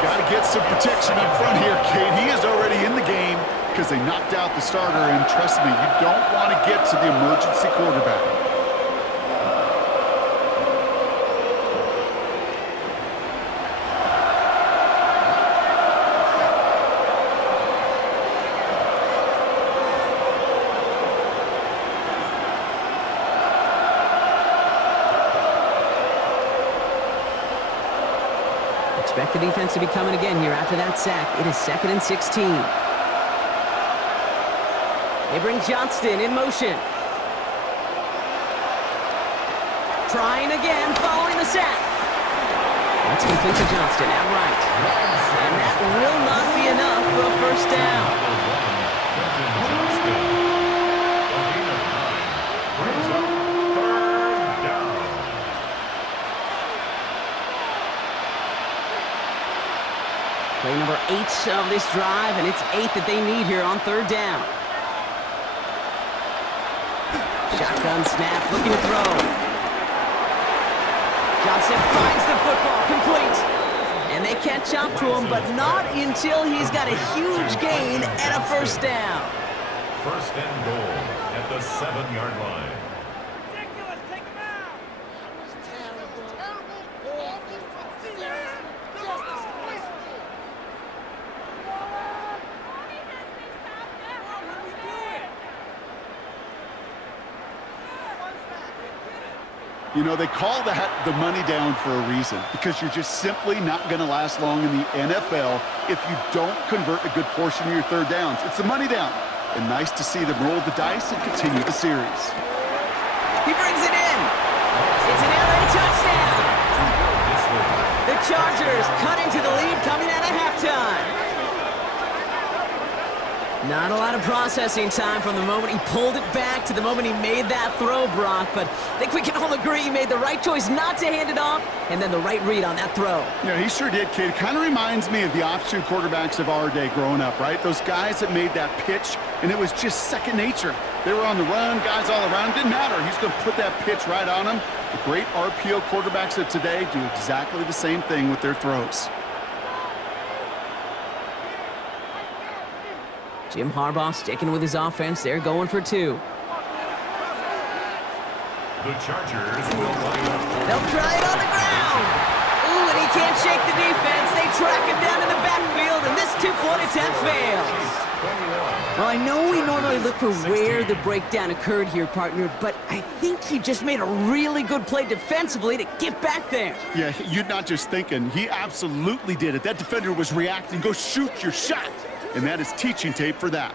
Got to get some protection up front here, Kate. He is already in the game because they knocked out the starter, and trust me, you don't want to get to the emergency quarterback. Expect the defense to be coming again here after that sack. It is 2nd and 16. They bring Johnston in motion. Trying again, following the sack. That's complete to Johnston, outright. And that will not be enough for a first down. Play number 8 of this drive, and it's 8 that they need here on 3rd down. Shotgun snap, looking to throw. Johnson finds the football, complete. And and they catch up to him, but not until he's got a huge gain and a first down. First and goal at the 7-yard line. You know, they call that the money down for a reason, because you're just simply not going to last long in the NFL if you don't convert a good portion of your third downs. It's the money down. And nice to see them roll the dice and continue the series. He brings it in. It's an LA touchdown. The Chargers cut into the lead coming out of halftime. Not a lot of processing time from the moment he pulled it back to the moment he made that throw, Brock. But I think we can all agree he made the right choice not to hand it off, and then the right read on that throw. Yeah, he sure did, kid. Kind of reminds me of the option quarterbacks of our day growing up, right? Those guys that made that pitch, and it was just second nature. They were on the run, guys all around. Didn't matter. He's going to put that pitch right on him. The great RPO quarterbacks of today do exactly the same thing with their throws. Jim Harbaugh sticking with his offense. They're going for 2. The Chargers will line up. They'll try it on the ground. Ooh, and he can't shake the defense. They track him down in the backfield, and this 2-point attempt fails. Well, I know we normally look for where the breakdown occurred here, partner, but I think he just made a really good play defensively to get back there. Yeah, you're not just thinking. He absolutely did it. That defender was reacting. Go shoot your shot. And that is teaching tape for that.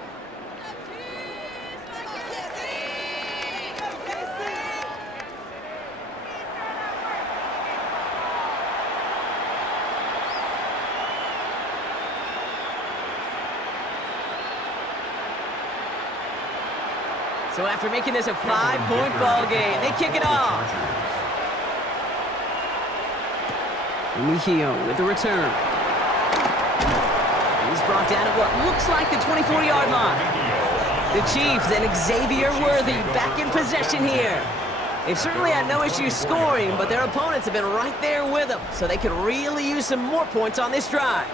So after making this a 5-point ball game, they kick it off. Mejio with the return. He's brought down at what looks like the 24-yard line. The Chiefs and Xavier Worthy back in possession here. They've certainly had no issues scoring, but their opponents have been right there with them, so they could really use some more points on this drive.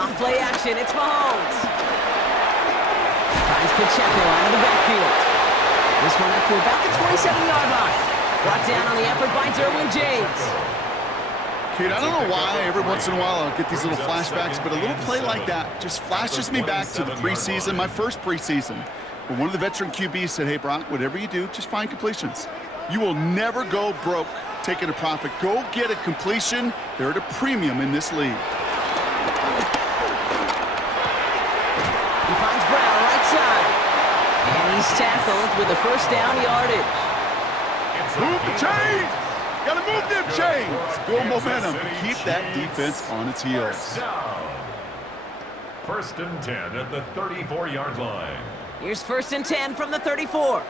Off play action, it's Mahomes. Finds Pacheco out of the backfield. This one up to about the 27-yard line. Brought down on the effort by Derwin James. Kid, I don't know why every once in a while I'll get these little flashbacks, but a little play like that just flashes me back to the preseason, my first preseason. But one of the veteran QBs said, hey, Brock, whatever you do, just find completions. You will never go broke taking a profit. Go get a completion. They're at a premium in this league. He finds Brown right side. And he's tackled with the first down yardage. Move the chains! Gotta move them chains! Build momentum. Keep that defense on its heels. First and 10 at the 34-yard line. Here's first and 10 from the 34.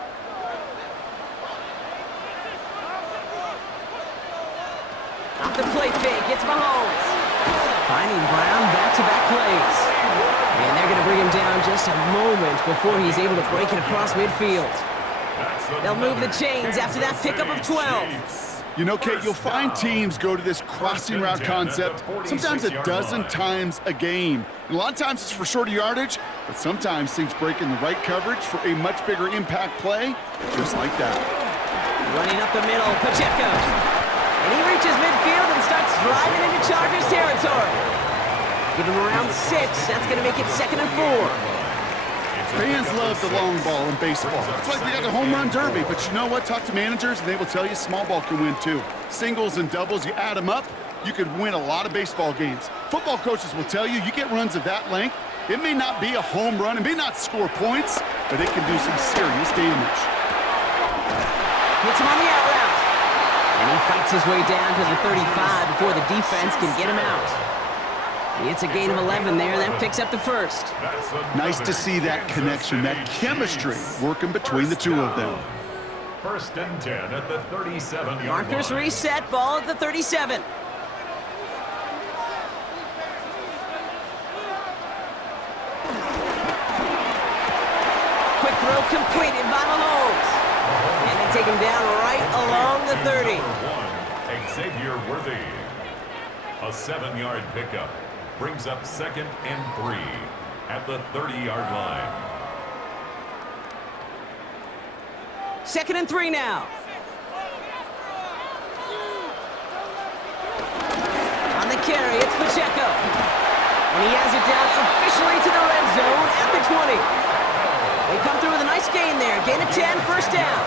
Off the play fake, it's Mahomes. Finding Brown back-to-back plays. And they're going to bring him down just a moment before he's able to break it across midfield. They'll move the chains after that pickup of 12. You know, Kate, you'll find teams go to this crossing route concept sometimes a dozen times a game. And a lot of times it's for shorter yardage, but sometimes things break in the right coverage for a much bigger impact play, just like that. Running up the middle, Pacheco. And he reaches midfield and starts driving into Chargers territory. Give him around 6. That's going to make it 2nd and 4. Fans love the long ball in baseball. It's like we got the home run derby, but you know what? Talk to managers and they will tell you small ball can win too. Singles and doubles, you add them up, you could win a lot of baseball games. Football coaches will tell you, you get runs of that length, it may not be a home run, it may not score points, but it can do some serious damage. Hits him on the out route. And he fights his way down to the 35 before the defense can get him out. It's a gain of 11 there. That picks up the first. Nice to see that connection, that chemistry working between the two of them. First and 10 at the 37-yard line. Markers reset, ball at the 37. Quick throw completed by Mahomes. And take him down right along the 30. Xavier Worthy. A 7-yard pickup brings up 2nd and 3 at the 30-yard line. 2nd and 3 now. On the carry, it's Pacheco. And he has it down officially to the red zone at the 20. They come through with a nice gain there. Gain of 10, first down.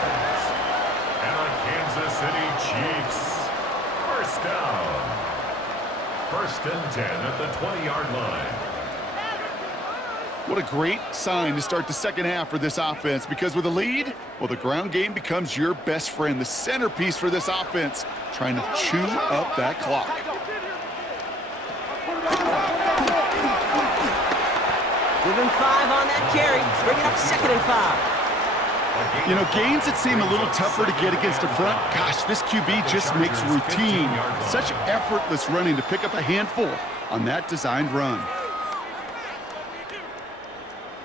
And the Kansas City Chiefs. First down. 1st and 10 at the 20-yard line. What a great sign to start the second half for this offense, because with a lead, well, the ground game becomes your best friend, the centerpiece for this offense, trying to chew up that clock. Give him 5 on that carry, bringing up 2nd and 5. You know, gains that seem a little tougher to get against the front, gosh, this QB just makes routine such effortless running to pick up a handful on that designed run.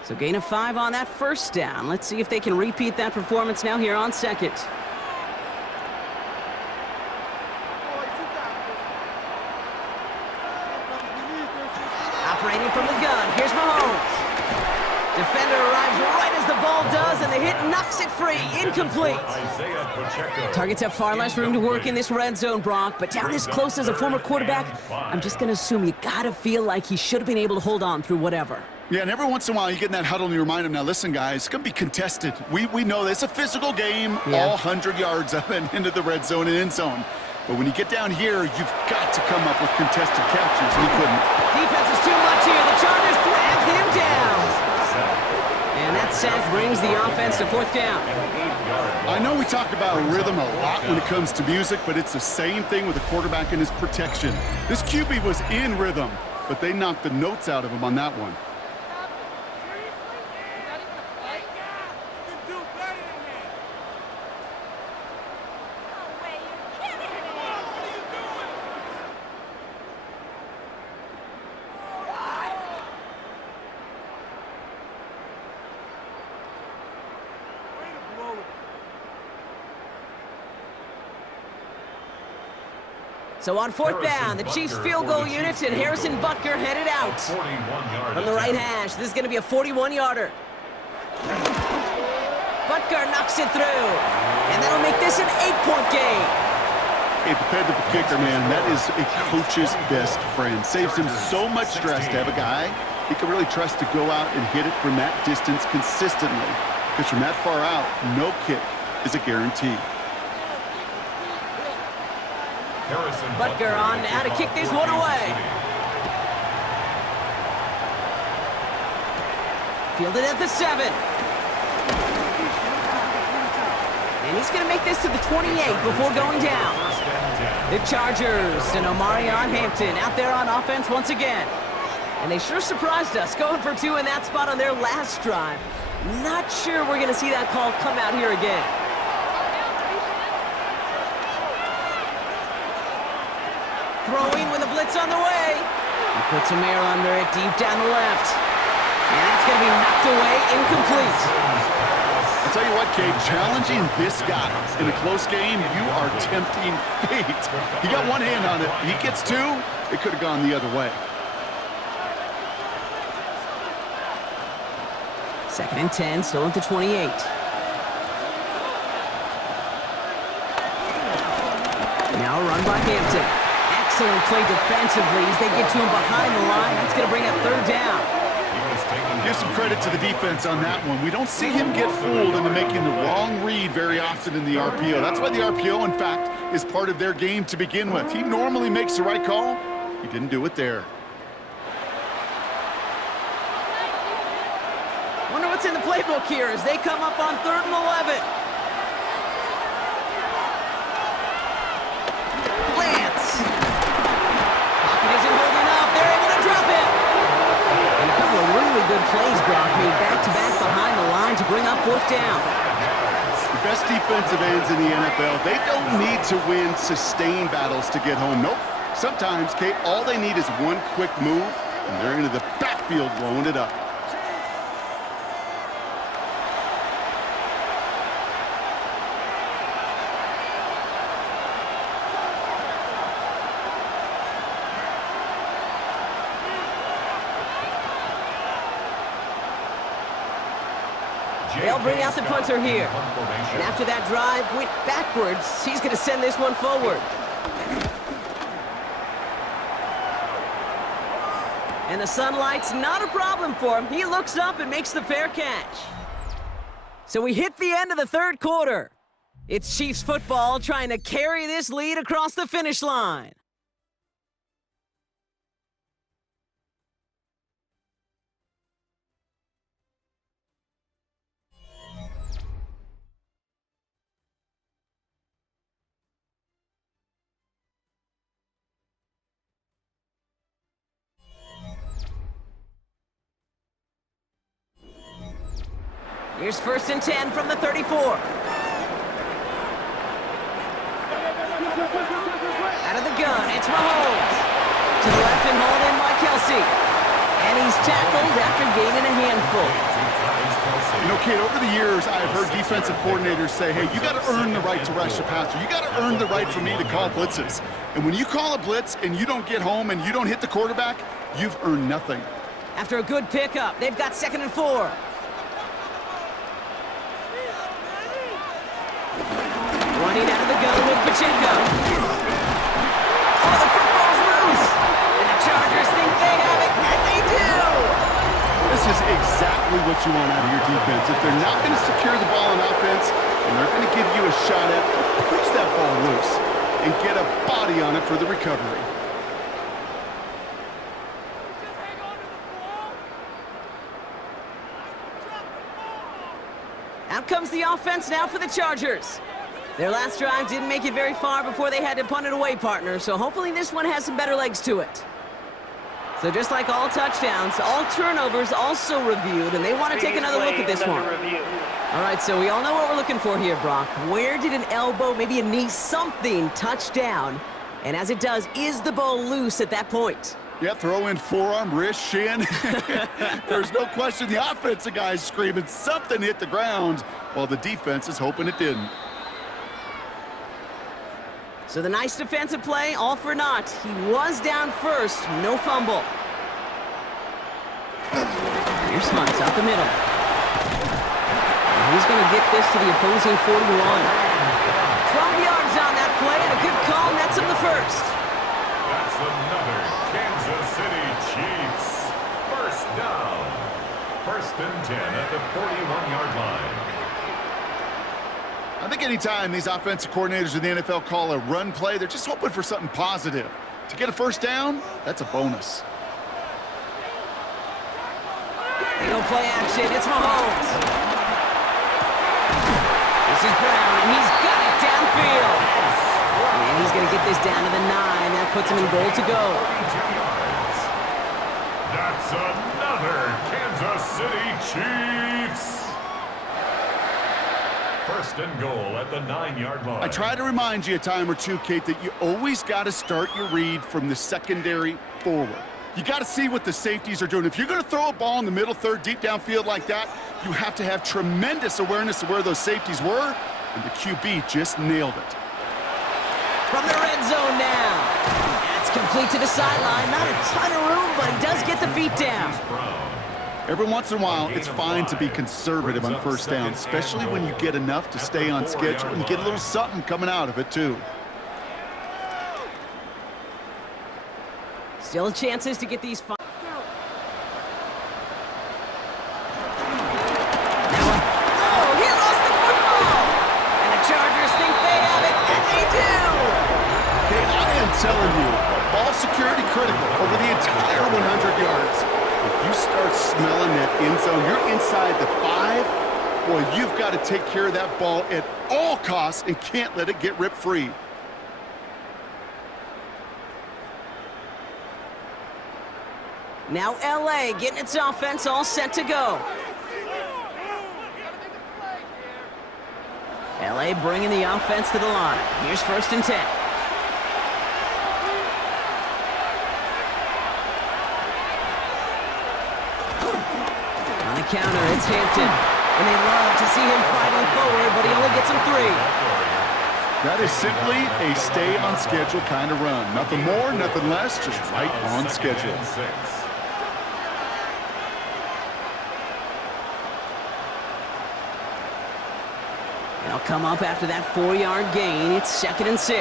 So gain of 5 on that first down. Let's see if they can repeat that performance now here on 2nd. Operating from the gun, here's Mahomes. Defender arrives right as the ball does, and the hit knocks it free. Incomplete. Targets have far less room to work in this red zone, Brock, but down this close as a former quarterback, I'm just going to assume you got to feel like he should have been able to hold on through whatever. Yeah, and every once in a while you get in that huddle and you remind them, now listen, guys, it's going to be contested. We know this. It's a physical game, all 100 yards up and into the red zone and end zone. But when you get down here, you've got to come up with contested catches, and he couldn't. Defense is too much here. The Chargers grab him down. And that sack brings the offense to 4th down. I know we talk about rhythm a lot when it comes to music, but it's the same thing with the quarterback and his protection. This QB was in rhythm, but they knocked the notes out of him on that one. So on 4th down, the Chiefs field goal units and Harrison Butker headed out. From the right hash, this is going to be a 41-yarder. Butker knocks it through. And that'll make this an 8-point game. Hey, dependable kicker, man, that is a coach's best friend. Saves him so much stress to have a guy he can really trust to go out and hit it from that distance consistently. Because from that far out, no kick is a guarantee. Butker on now to kick this one away. Fielded at the 7. And he's going to make this to the 28 before going down. The Chargers and Omarion Hampton out there on offense once again. And they sure surprised us, going for 2 in that spot on their last drive. Not sure we're going to see that call come out here again. Throwing with a blitz on the way. He puts some air under it deep down the left. And that's going to be knocked away, incomplete. I'll tell you what, Cade, challenging this guy in a close game, you are tempting fate. He got one hand on it. He gets 2. It could have gone the other way. 2nd and 10, still at the 28. Now a run by Hampton. Excellent play defensively as they get to him behind the line. That's going to bring up 3rd down. Give some credit to the defense on that one. We don't see him get fooled into making the wrong read very often in the RPO. That's why the RPO, in fact, is part of their game to begin with. He normally makes the right call. He didn't do it there. Wonder what's in the playbook here as they come up on 3rd and 11. Good plays, Brock, made back-to-back behind the line to bring up 4th down. The best defensive ends in the NFL, they don't need to win sustained battles to get home. Nope. Sometimes, Kate, all they need is one quick move, and they're into the backfield blowing it up. They'll bring out the punter here. And after that drive went backwards, he's going to send this one forward. And the sunlight's not a problem for him. He looks up and makes the fair catch. So we hit the end of the third quarter. It's Chiefs football trying to carry this lead across the finish line. Here's 1st and 10 from the 34. Out of the gun, it's Mahomes. To the left and hauled in by Kelsey. And he's tackled after gaining a handful. You know, kid, over the years, I've heard defensive coordinators say, hey, you got to earn the right to rush the passer. You got to earn the right for me to call blitzes. And when you call a blitz and you don't get home and you don't hit the quarterback, you've earned nothing. After a good pickup, they've got 2nd and 4. Running out of the gun with Pacheco. Oh, the football's loose! And the Chargers think they have it, and they do! This is exactly what you want out of your defense. If they're not going to secure the ball on offense, and they're going to give you a shot at, push that ball loose and get a body on it for the recovery. Out comes the offense now for the Chargers. Their last drive didn't make it very far before they had to punt it away, partner, so hopefully this one has some better legs to it. So just like all touchdowns, all turnovers also reviewed, and they want to take another look at this one. All right, so we all know what we're looking for here, Brock. Where did an elbow, maybe a knee, something touch down? And as it does, is the ball loose at that point? Yeah, throw in forearm, wrist, shin. There's no question the offensive guy's screaming something hit the ground while the defense is hoping it didn't. So the nice defensive play, all for naught. He was down first, no fumble. Here's Hunt out the middle. And he's going to get this to the opposing 41. 12 yards on that play, and a good call nets him the first. That's another Kansas City Chiefs. First down. 1st and 10 at the 41-yard line. I think anytime these offensive coordinators in the NFL call a run play, they're just hoping for something positive. To get a first down, that's a bonus. They go play action. It's Mahomes. This is Brown, and he's got it downfield. And he's going to get this down to the 9. That puts him in goal to go. 42 yards. That's another Kansas City Chiefs. 1st and goal at the 9-yard line. I try to remind you a time or two, Kate, that you always got to start your read from the secondary forward. You got to see what the safeties are doing. If you're going to throw a ball in the middle third, deep downfield like that, you have to have tremendous awareness of where those safeties were, and the QB just nailed it. From the red zone now. That's complete to the sideline. Not a ton of room, but he does get the feet down. Every once in a while, it's fine to be conservative on first down, especially when you get enough to stay on schedule and get a little something coming out of it, too. Still chances to get these. Oh, he lost the football! And the Chargers think they have it, and they do! Okay, I am telling you, ball security critical over the entire 100 yards. If you start smelling that end zone, you're inside the 5, boy, you've got to take care of that ball at all costs and can't let it get ripped free. Now LA getting its offense all set to go. LA bringing the offense to the line. Here's 1st and 10. On the counter, it's Hampton. And they love to see him fighting forward, but he only gets him 3. That is simply a stay on schedule kind of run. Nothing more, nothing less, just right on schedule. They'll come up after that 4-yard gain. It's 2nd and 6.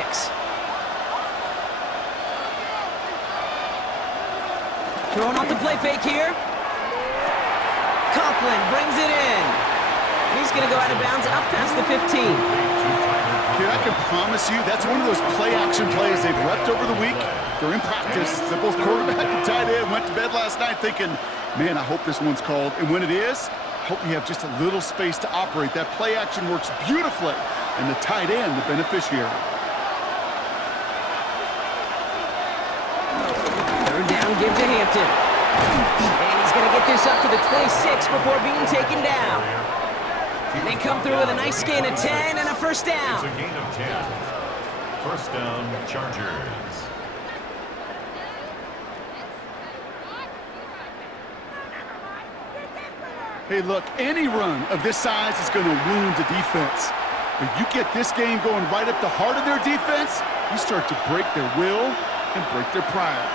Throwing off the play fake here. Coughlin brings it in. He's going to go out of bounds up past the 15. Kid, I can promise you that's one of those play-action plays they've left over the week during practice that both quarterback and tight end went to bed last night thinking, man, I hope this one's called. And when it is, I hope you have just a little space to operate. That play action works beautifully, and the tight end, the beneficiary. 3rd down, give to Hampton. And he's going to get this up to the 26 before being taken down. They come through with a nice gain of 10 and a 1st down. It's a gain of 10. 1st down, Chargers. Hey, look, any run of this size is going to wound the defense. But you get this game going right at the heart of their defense, you start to break their will and break their pride.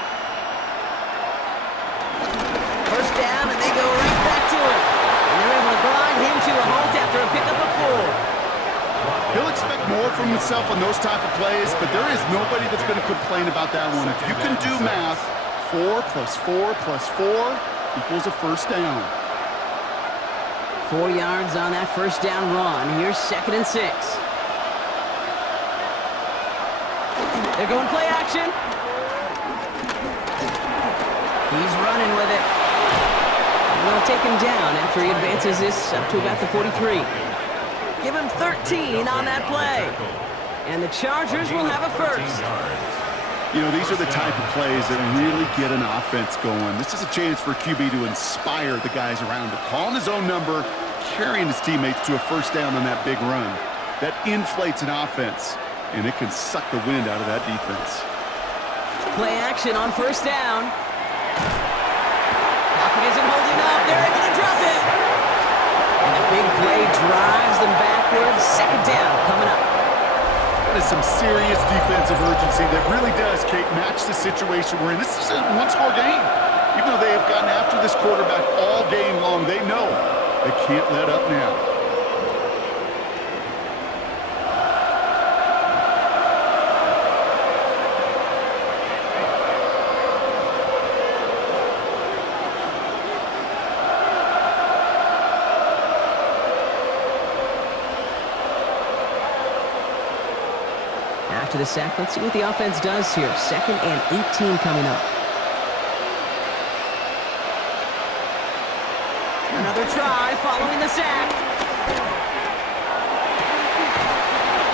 1st down, and they go right back to it. And they're able to grind him to a halt after a pickup of 4. He'll expect more from himself on those type of plays, but there is nobody that's going to complain about that one. If you can do math, 4 plus 4 plus 4 equals a 1st down. 4 yards on that 1st down run. Here's 2nd and 6. They're going play action. He's running with it. And they'll take him down after he advances this up to about the 43. Give him 13 on that play. And the Chargers will have a 1st. You know, these are the type of plays that really get an offense going. This is a chance for QB to inspire the guys around him. Calling his own number, carrying his teammates to a 1st down on that big run. That inflates an offense, and it can suck the wind out of that defense. Play action on 1st down. Pocket isn't holding up. They're able to drop it. And the big play drives them backwards. 2nd down coming up. That is some serious defensive urgency that really does, Kate, match the situation we're in. This is a one-score game. Even though they have gotten after this quarterback all game long, they know they can't let up now. After the sack, let's see what the offense does here. 2nd and 18 coming up. Another try following the sack.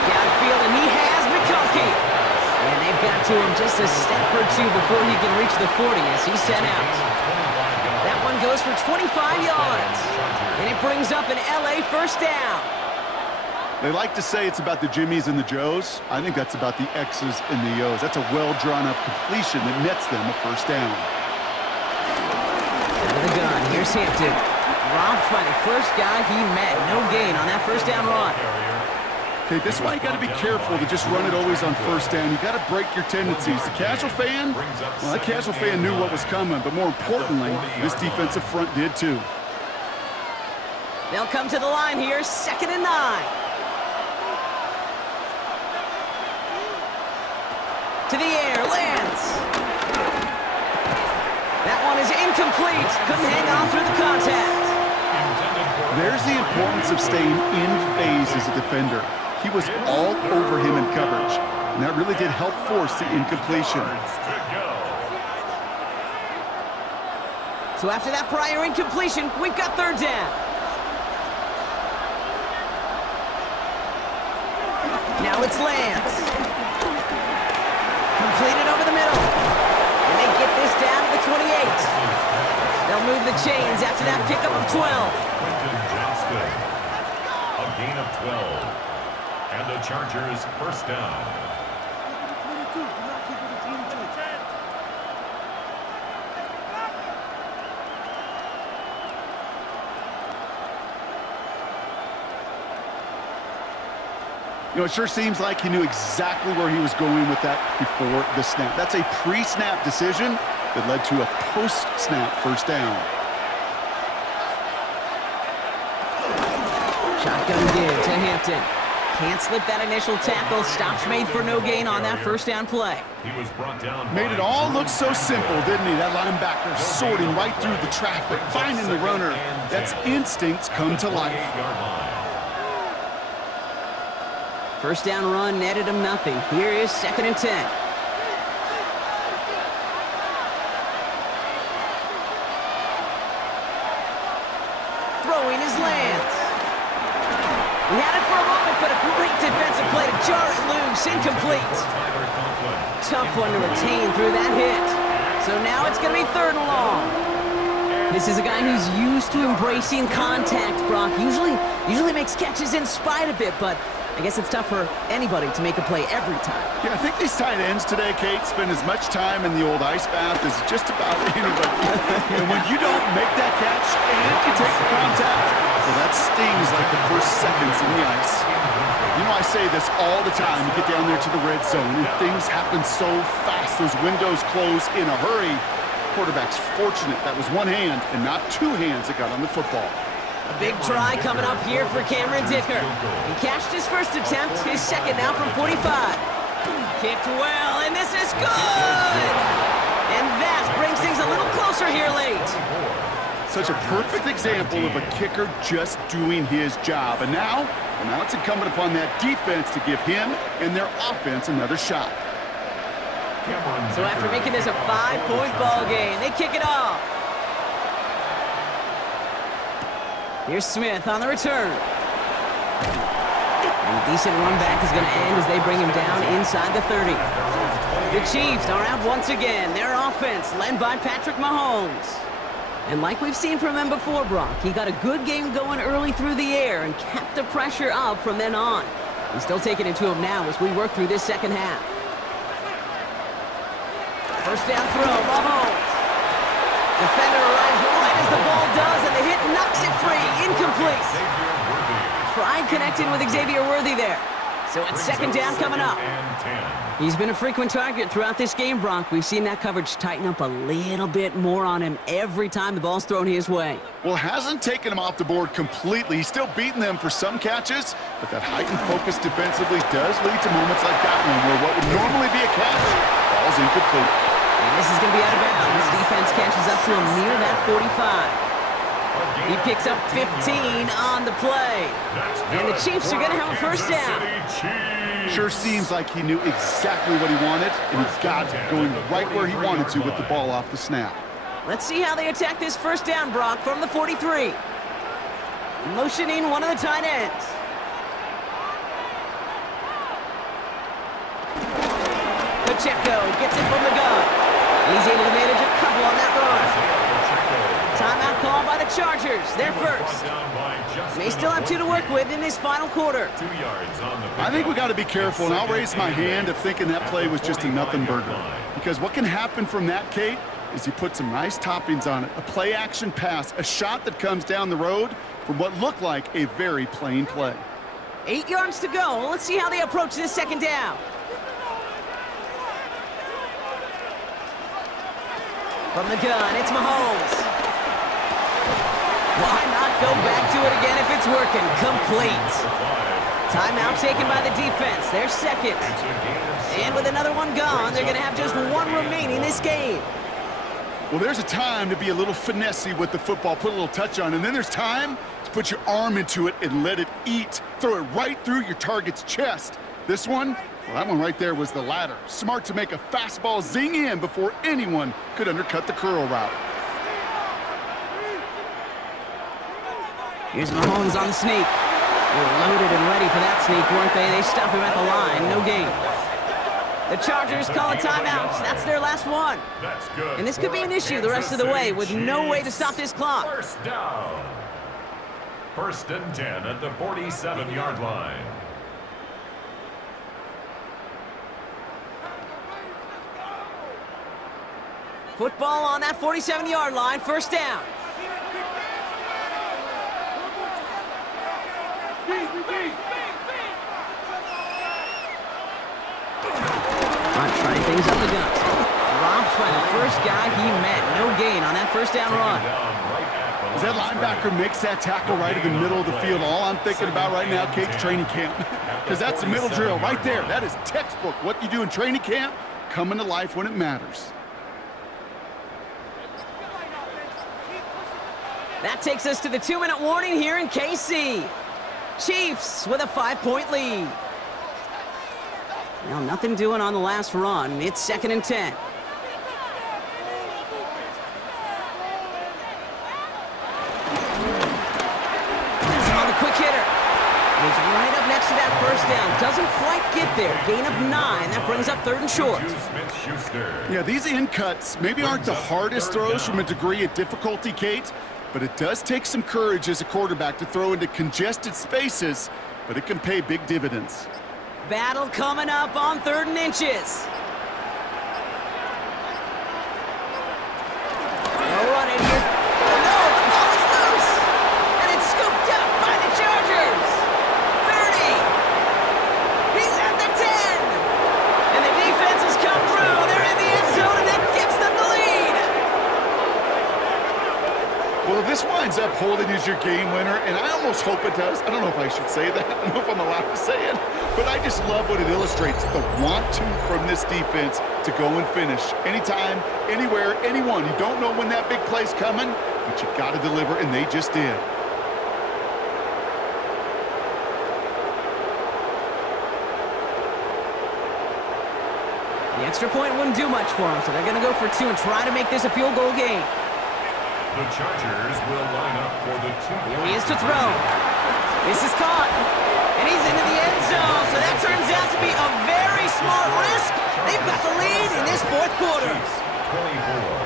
Downfield, and he has McConkey. And they've got to him just a step or 2 before he can reach the 40 as he's sent out. That one goes for 25 yards. And it brings up an LA 1st down. They like to say it's about the Jimmies and the Joes. I think that's about the X's and the O's. That's a well-drawn-up completion that nets them a 1st down. Out of the gun, here's Hampton. Dropped by the first guy he met. No gain on that 1st down run. Okay, this is why you got to be careful to just run it always on 1st down. You got to break your tendencies. The casual fan, well, that casual fan knew what was coming, but more importantly, this defensive front did too. They'll come to the line here, 2nd and 9. To the air, lands. That one is incomplete. Couldn't hang on through the contact. There's the importance of staying in phase as a defender. He was all over him in coverage, and that really did help force the incompletion. So after that prior incompletion, we've got 3rd down. Now it's Lance. Completed over the middle. And they get this down to the 28. They'll move the chains after that pickup of 12. A gain of 12. And the Chargers 1st down. You know, it sure seems like he knew exactly where he was going with that before the snap. That's a pre-snap decision that led to a post-snap 1st down. Shotgun give to Hampton. Can't slip that initial tackle. Stops made for no gain on that first down play. He was brought down. Made it all look so simple, didn't he? That linebacker sorting right through the traffic, finding the runner. That's instincts come to life. First down run netted him nothing. Here is 2nd and 10. Throwing his lands. He had it for a moment, but a great defensive play to jar it loose. Incomplete. Tough one to retain through that hit. So now it's going to be 3rd and long. This is a guy who's used to embracing contact, Brock. Usually makes catches in spite of it, but I guess it's tough for anybody to make a play every time. Yeah, I think these tight ends today, Kate, spend as much time in the old ice bath as just about anybody. And when you don't make that catch and you take the contact, well, that stings like the first seconds in the ice. You know, I say this all the time. You get down there to the red zone, and things happen so fast. Those windows close in a hurry. Quarterback's fortunate that was one hand and not two hands that got on the football. A big try coming up here for Cameron Dicker. He cashed his first attempt, his second now from 45. Kicked well, and this is good! And that brings things a little closer here late. Such a perfect example of a kicker just doing his job. And now it's incumbent upon that defense to give him and their offense another shot. So after making this a 5-point ball game, they kick it off. Here's Smith on the return. And a decent run back is going to end as they bring him down inside the 30. The Chiefs are out once again. Their offense led by Patrick Mahomes. And like we've seen from him before, Brock, he got a good game going early through the air and kept the pressure up from then on. He's still taking it to him now as we work through this second half. First down throw, Mahomes. Defender arrives right as the ball does, and the hit knocks it free. Incomplete. Tried connecting with Xavier Worthy there. So it's 2nd down coming up. He's been a frequent target throughout this game, Brock. We've seen that coverage tighten up a little bit more on him every time the ball's thrown his way. Well, hasn't taken him off the board completely. He's still beating them for some catches, but that heightened focus defensively does lead to moments like that one where what would normally be a catch falls incomplete. And this is going to be out of bounds. Defense catches up to him near that 45. He picks up 15 on the play. And the Chiefs are going to have a first down. Sure seems like he knew exactly what he wanted, and he got it going right where he wanted to with the ball off the snap. Let's see how they attack this first down, Brock, from the 43. Motioning one of the tight ends. Pacheco gets it from the gun. And he's able to manage a couple on that run. Timeout call by the Chargers. They're first. They still have 2 to work with in this final quarter. I think we got to be careful, and I'll raise my hand of thinking that play was just a nothing burger. Because what can happen from that, Kate, is you put some nice toppings on it. A play-action pass, a shot that comes down the road from what looked like a very plain play. 8 yards to go. Let's see how they approach this second down. From the gun, it's Mahomes. Why not go back to it again if it's working? Complete. Timeout taken by the defense. They're second. And with another one gone, they're going to have just one remaining this game. Well, there's a time to be a little finessey with the football, put a little touch on, and then there's time to put your arm into it and let it eat. Throw it right through your target's chest. This one, well, that one right there was the latter. Smart to make a fastball zing in before anyone could undercut the curl route. Here's Mahomes on the sneak. They're loaded and ready for that sneak, weren't they? They stop him at the line. No gain. The Chargers call a timeout. That's their last one. That's good. And this could be an issue the rest of the way with no way to stop this clock. First down. 1st and 10 at the 47-yard line. Football on that 47-yard line. First down. Trying things up the gut. Dropped by the first guy he met. No gain on that first down run. Right at the As that linebacker makes that tackle right in the middle of the field, all I'm thinking about right now, Kate's training camp. Because that's the middle drill right there. That is textbook. What you do in training camp, coming to life when it matters. That takes us to the 2-minute warning here in KC. Chiefs with a 5-point lead. Well, nothing doing on the last run. It's 2nd and 10. On the quick hitter. He's right up next to that first down. Doesn't quite get there. Gain of 9. That brings up 3rd and short. Yeah, these in cuts maybe aren't the hardest throws from a degree of difficulty, Kate, but it does take some courage as a quarterback to throw into congested spaces, but it can pay big dividends. Battle coming up on 3rd and inches. No run in here. Oh no, the ball is loose. And it's scooped up by the Chargers. 30. He's at the 10. And the defense has come through. They're in the end zone, and that gives them the lead. Well, if this winds up holding as your game winner, and I almost hope it does. I don't know if I should say that. I don't know if I'm allowed to say it. But I just love what it illustrates, the want-to from this defense to go and finish. Anytime, anywhere, anyone. You don't know when that big play's coming, but you got to deliver, and they just did. The extra point wouldn't do much for them, so they're going to go for 2 and try to make this a field goal game. The Chargers will line up for the 2. Here he is to throw. This is caught. And he's into the end zone. So that turns out to be a very smart risk. They've got the lead in this 4th quarter. 24.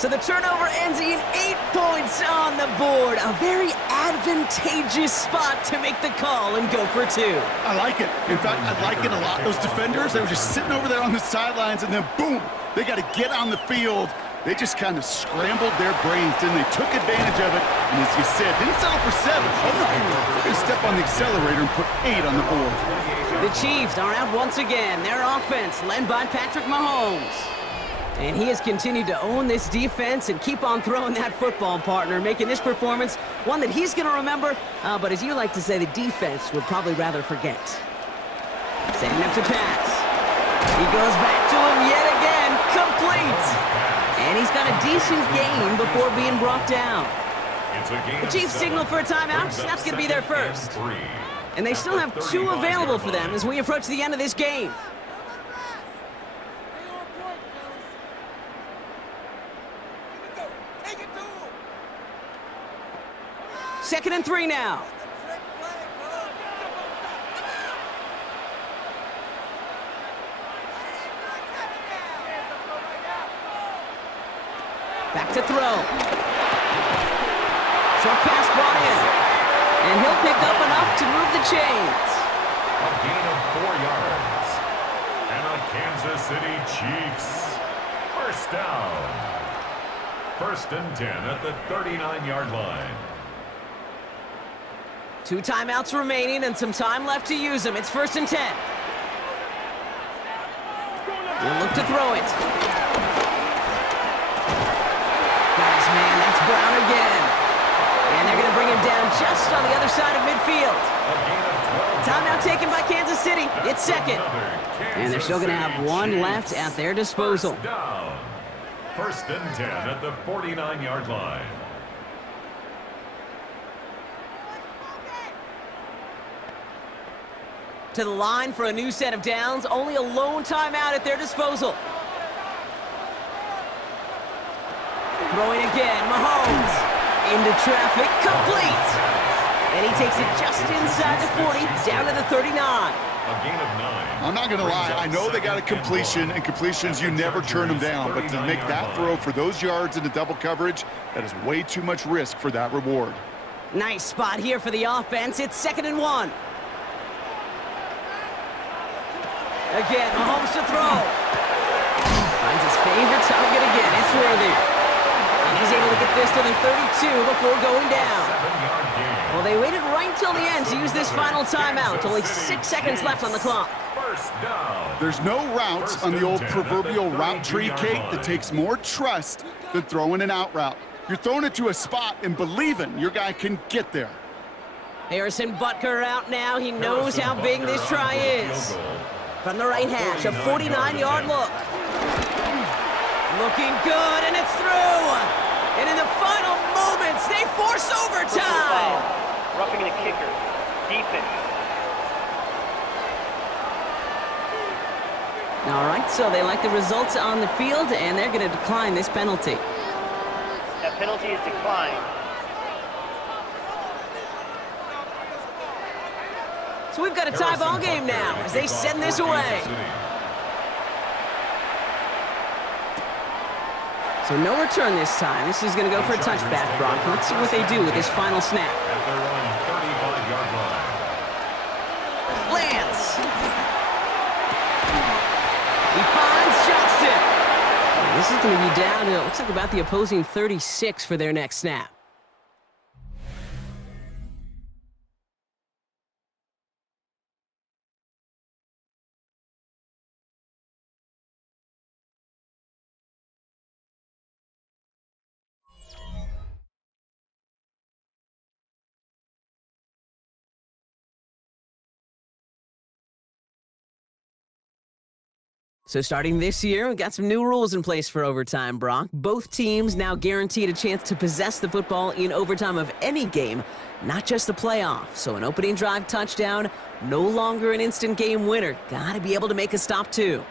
So the turnover ends in 8 points on the board. A very advantageous spot to make the call and go for 2. I like it. In fact, I like it a lot. Those defenders, they were just sitting over there on the sidelines, and then boom, they got to get on the field. They just kind of scrambled their brains, and they took advantage of it. And as you said, didn't settle for 7. Oh, no. They're going to step on the accelerator and put 8 on the board. The Chiefs are out once again. Their offense led by Patrick Mahomes. And he has continued to own this defense and keep on throwing that football, partner, making this performance one that he's going to remember, but as you like to say, the defense would probably rather forget. Setting up to pass. He goes back to him yet again, complete. And he's got a decent gain before being brought down. The Chiefs signal for a timeout. That's going to be their first. And they still have 2 available for them as we approach the end of this game. Second and 3 now. Back to throw. Short pass brought in. And he'll pick up enough to move the chains. A gain of 4 yards. And the Kansas City Chiefs. First down. 1st and 10 at the 39-yard line. 2 timeouts remaining and some time left to use them. It's 1st and 10. We'll look to throw it. Got his man. That's Brown again. And they're going to bring him down just on the other side of midfield. Timeout taken by Kansas City. It's 2nd. And they're still going to have 1 left at their disposal. First down. 1st and 10 at the 49-yard line. To the line for a new set of downs. Only a lone timeout at their disposal. Throwing again. Mahomes. Into traffic. Complete. And he takes it just inside the 40. Down to the 39. A gain of 9. I'm not going to lie. I know they got a completion, and completions, you never turn them down. But to make that throw for those yards into double coverage, that is way too much risk for that reward. Nice spot here for the offense. It's 2nd and 1. Again, Mahomes to throw. Finds his favorite target again. It's worthy. And he's able to get this to the 32 before going down. Well, they waited right until the end to use this final timeout. Only 6 seconds left on the clock. There's no routes on the old proverbial route tree, Kate, that takes more trust than throwing an out route. You're throwing it to a spot and believing your guy can get there. Harrison Butker out now. He knows how big this try is. From the right hash, a 49-yard look. Looking good, and it's through. And in the final moments, they force overtime. Roughing the kicker. Defense. All right, so they like the results on the field, and they're going to decline this penalty. That penalty is declined. So we've got a tie ball game now as they send this away. So no return this time. This is going to go for a touchback, Brock. Let's see what they do with this final snap. At their own 35-yard line. Lance. He finds Johnston. And this is going to be down to, it looks like, about the opposing 36 for their next snap. So starting this year, we've got some new rules in place for overtime, Brock. Both teams now guaranteed a chance to possess the football in overtime of any game, not just the playoff. So an opening drive touchdown, no longer an instant game winner. Got to be able to make a stop, too.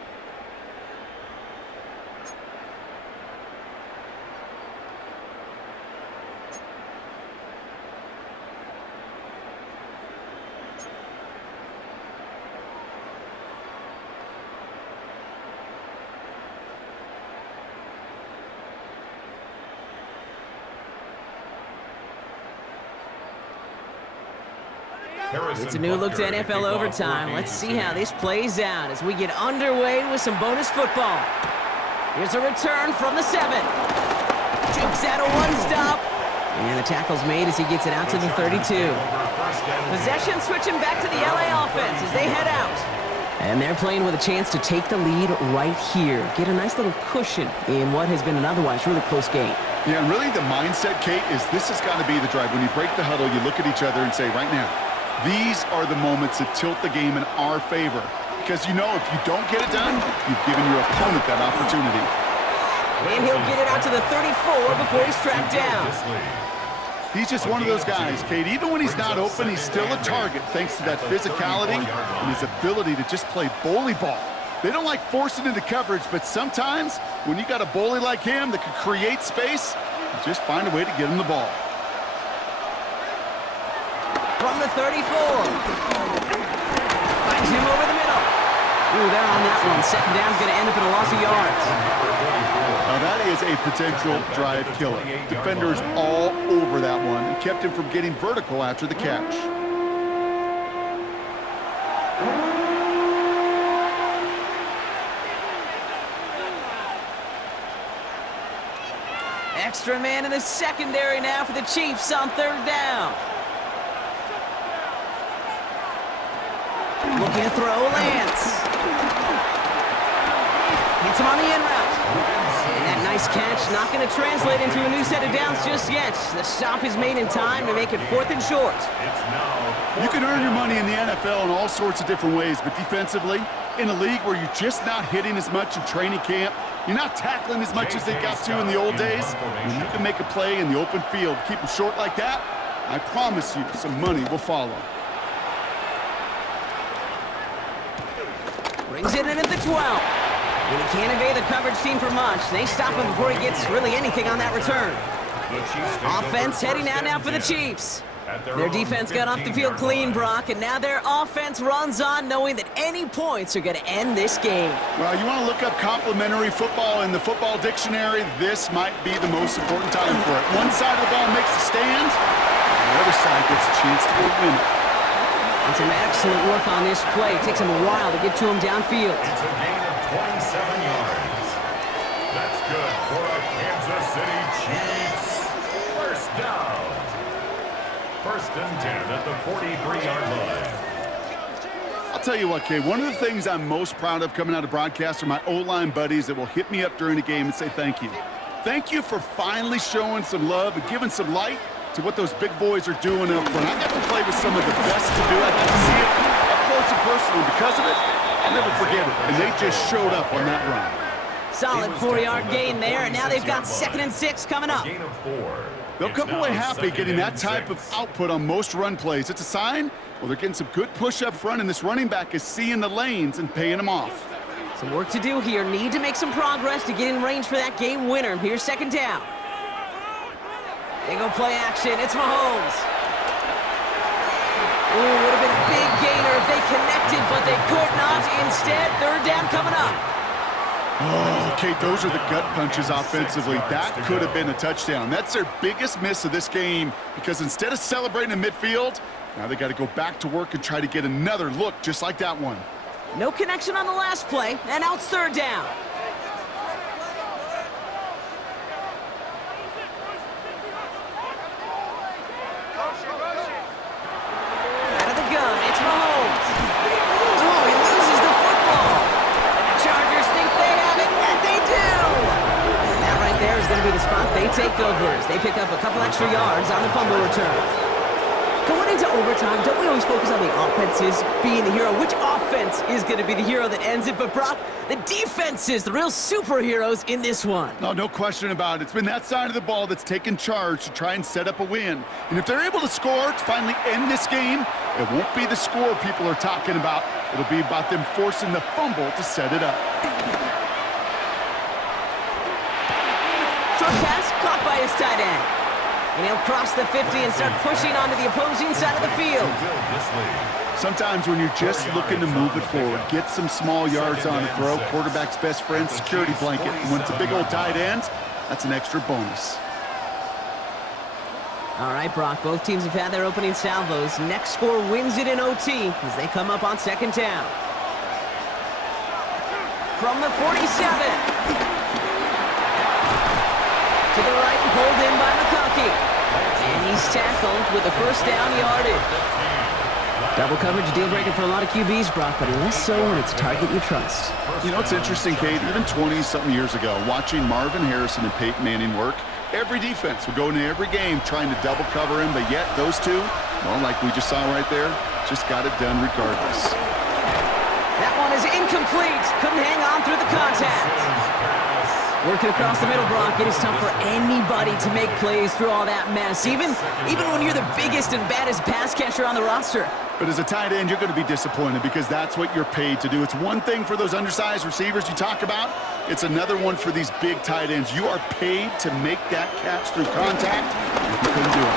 It's a new look to NFL overtime. Let's see how this plays out as we get underway with some bonus football. Here's a return from the 7. Jukes out a one-stop. And the tackle's made as he gets it out to the 32. Possession switching back to the LA offense as they head out. And they're playing with a chance to take the lead right here. Get a nice little cushion in what has been an otherwise really close game. Yeah, and really the mindset, Kate, is this has got to be the drive. When you break the huddle, you look at each other and say, right now, these are the moments that tilt the game in our favor. Because you know if you don't get it done, you've given your opponent that opportunity. And he'll get it out to the 34 before he's tracked down. He's just one of those guys, Kate. Even when he's not open, he's still a target thanks to that physicality and his ability to just play bully ball. They don't like forcing into coverage, but sometimes when you got a bully like him that can create space, you just find a way to get him the ball. From the 34. Finds him over the middle. Ooh, they're on that one. Second down's going to end up in a loss of yards. Now that is a potential drive killer. Defenders all over that one and kept him from getting vertical after the catch. Extra man in the secondary now for the Chiefs on third down. Looking to throw, Lance. Hits him on the in route. And that nice catch not going to translate into a new set of downs just yet. The stop is made in time to make it 4th and short. You can earn your money in the NFL in all sorts of different ways, but defensively, in a league where you're just not hitting as much in training camp, you're not tackling as much as they got to in the old days, when you can make a play in the open field, keep them short like that, I promise you some money will follow. Brings it in at the 12. And he can't evade the coverage team for much. They stop him before he gets really anything on that return. Offense heading out now for the Chiefs. Their defense got off the field clean, Brock, and now their offense runs on knowing that any points are going to end this game. Well, you want to look up complimentary football in the football dictionary, this might be the most important time for it. One side of the ball makes a stand, and the other side gets a chance to win it. And some excellent work on this play. It takes him a while to get to him downfield. It's a gain of 27 yards. That's good for the Kansas City Chiefs. First down. First and 10 at the 43-yard line. I'll tell you what, Kay, one of the things I'm most proud of coming out of broadcast are my O-line buddies that will hit me up during the game and say thank you. Thank you for finally showing some love and giving some light to what those big boys are doing up front. I got to play with some of the best to do it. I got to see it up close and personal. Because of it, I'll never forget it. And they just showed up on that run. Solid 4-yard gain there, and now they've got 2nd and 6 coming up. Gain of 4. They'll come away happy getting that type of output on most run plays. It's a sign, well, they're getting some good push up front, and this running back is seeing the lanes and paying them off. Some work to do here. Need to make some progress to get in range for that game winner. Here's 2nd down. They go play action. It's Mahomes. Ooh, would have been a big gainer if they connected, but they could not. Instead, 3rd down coming up. Oh, Kate, those are the gut punches offensively. That could have been a touchdown. That's their biggest miss of this game because instead of celebrating in midfield, now they got to go back to work and try to get another look just like that one. No connection on the last play, and now it's 3rd down. Out of the gun, it's Mahomes. Oh, he loses the football. And the Chargers think they have it, and they do. And that right there is going to be the spot they take over as they pick up a couple extra yards on the fumble return. Going into overtime, don't we always focus on the offenses being the hero? Which offense is going to be the hero that ends it? But Brock, the defenses, the real superheroes in this one. No question about it. It's been that side of the ball that's taken charge to try and set up a win. And if they're able to score to finally end this game, it won't be the score people are talking about. It'll be about them forcing the fumble to set it up. Short pass caught by his tight end. And he'll cross the 50 and start pushing onto the opposing side of the field. Sometimes when you're just looking to move it forward, get some small yards on a throw, quarterback's best friend, security blanket. And when it's a big old tight end, that's an extra bonus. All right, Brock, both teams have had their opening salvos. Next score wins it in OT as they come up on 2nd down. From the 47. To the right and pulled in by McConkey. And he's tackled with the 1st down yardage. Double coverage deal breaker for a lot of QBs, Brock, but less so when it's a target you trust. You know, it's interesting, Kate, even 20-something years ago, watching Marvin Harrison and Peyton Manning work, every defense would go into every game trying to double cover him, but yet those two, well, like we just saw right there, just got it done regardless. That one is incomplete. Couldn't hang on through the contact. Working across the middle, Brock, it is tough for anybody to make plays through all that mess, even when you're the biggest and baddest pass catcher on the roster. But as a tight end, you're going to be disappointed because that's what you're paid to do. It's one thing for those undersized receivers you talk about. It's another one for these big tight ends. You are paid to make that catch through contact, and you couldn't do it.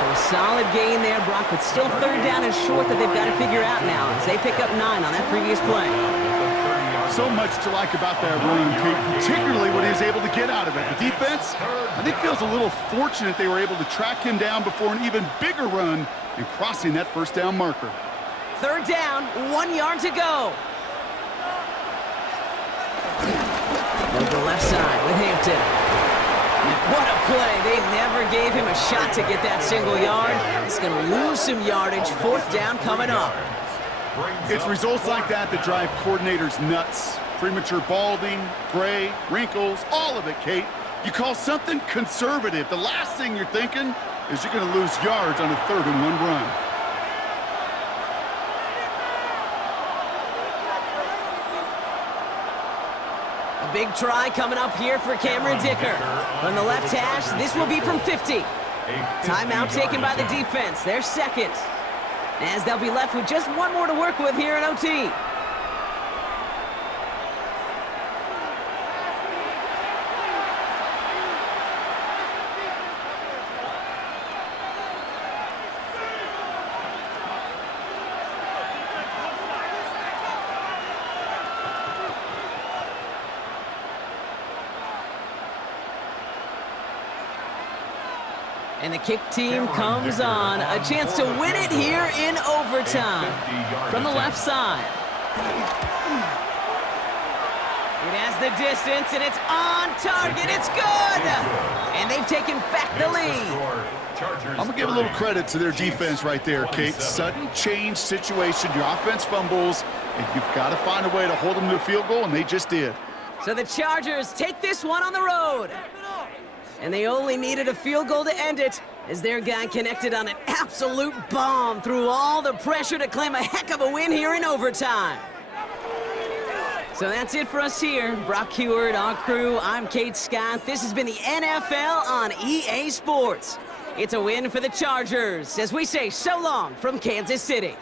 So a solid gain there, Brock, but still 3rd down and short that they've got to figure out now as they pick up 9 on that previous play. So much to like about that run, Kate, particularly what he was able to get out of it. The defense, I think, feels a little fortunate they were able to track him down before an even bigger run and crossing that 1st down marker. 3rd down, 1 yard to go. They'll go left side with Hampton. What a play. They never gave him a shot to get that single yard. He's going to lose some yardage. 4th down coming up. It's results like that that drive coordinators nuts. Premature balding, gray, wrinkles, all of it, Kate. You call something conservative. The last thing you're thinking is you're going to lose yards on a 3rd and 1 run. A big try coming up here for Cameron Dicker. From the left hash, this will be from 50. Timeout taken by the defense. They're 2nd. As they'll be left with just 1 more to work with here in OT. And the kick team comes on. A chance to win it here in overtime. From the left side. It has the distance, and it's on target. It's good! And they've taken back the lead. I'm going to give a little credit to their defense right there, Kate. Sudden change situation. Your offense fumbles, and you've got to find a way to hold them to a field goal, and they just did. So the Chargers take this one on the road. And they only needed a field goal to end it, as their guy connected on an absolute bomb through all the pressure to claim a heck of a win here in overtime. So that's it for us here. Brock Heward, our crew, I'm Kate Scott. This has been the NFL on EA Sports. It's a win for the Chargers, as we say so long from Kansas City.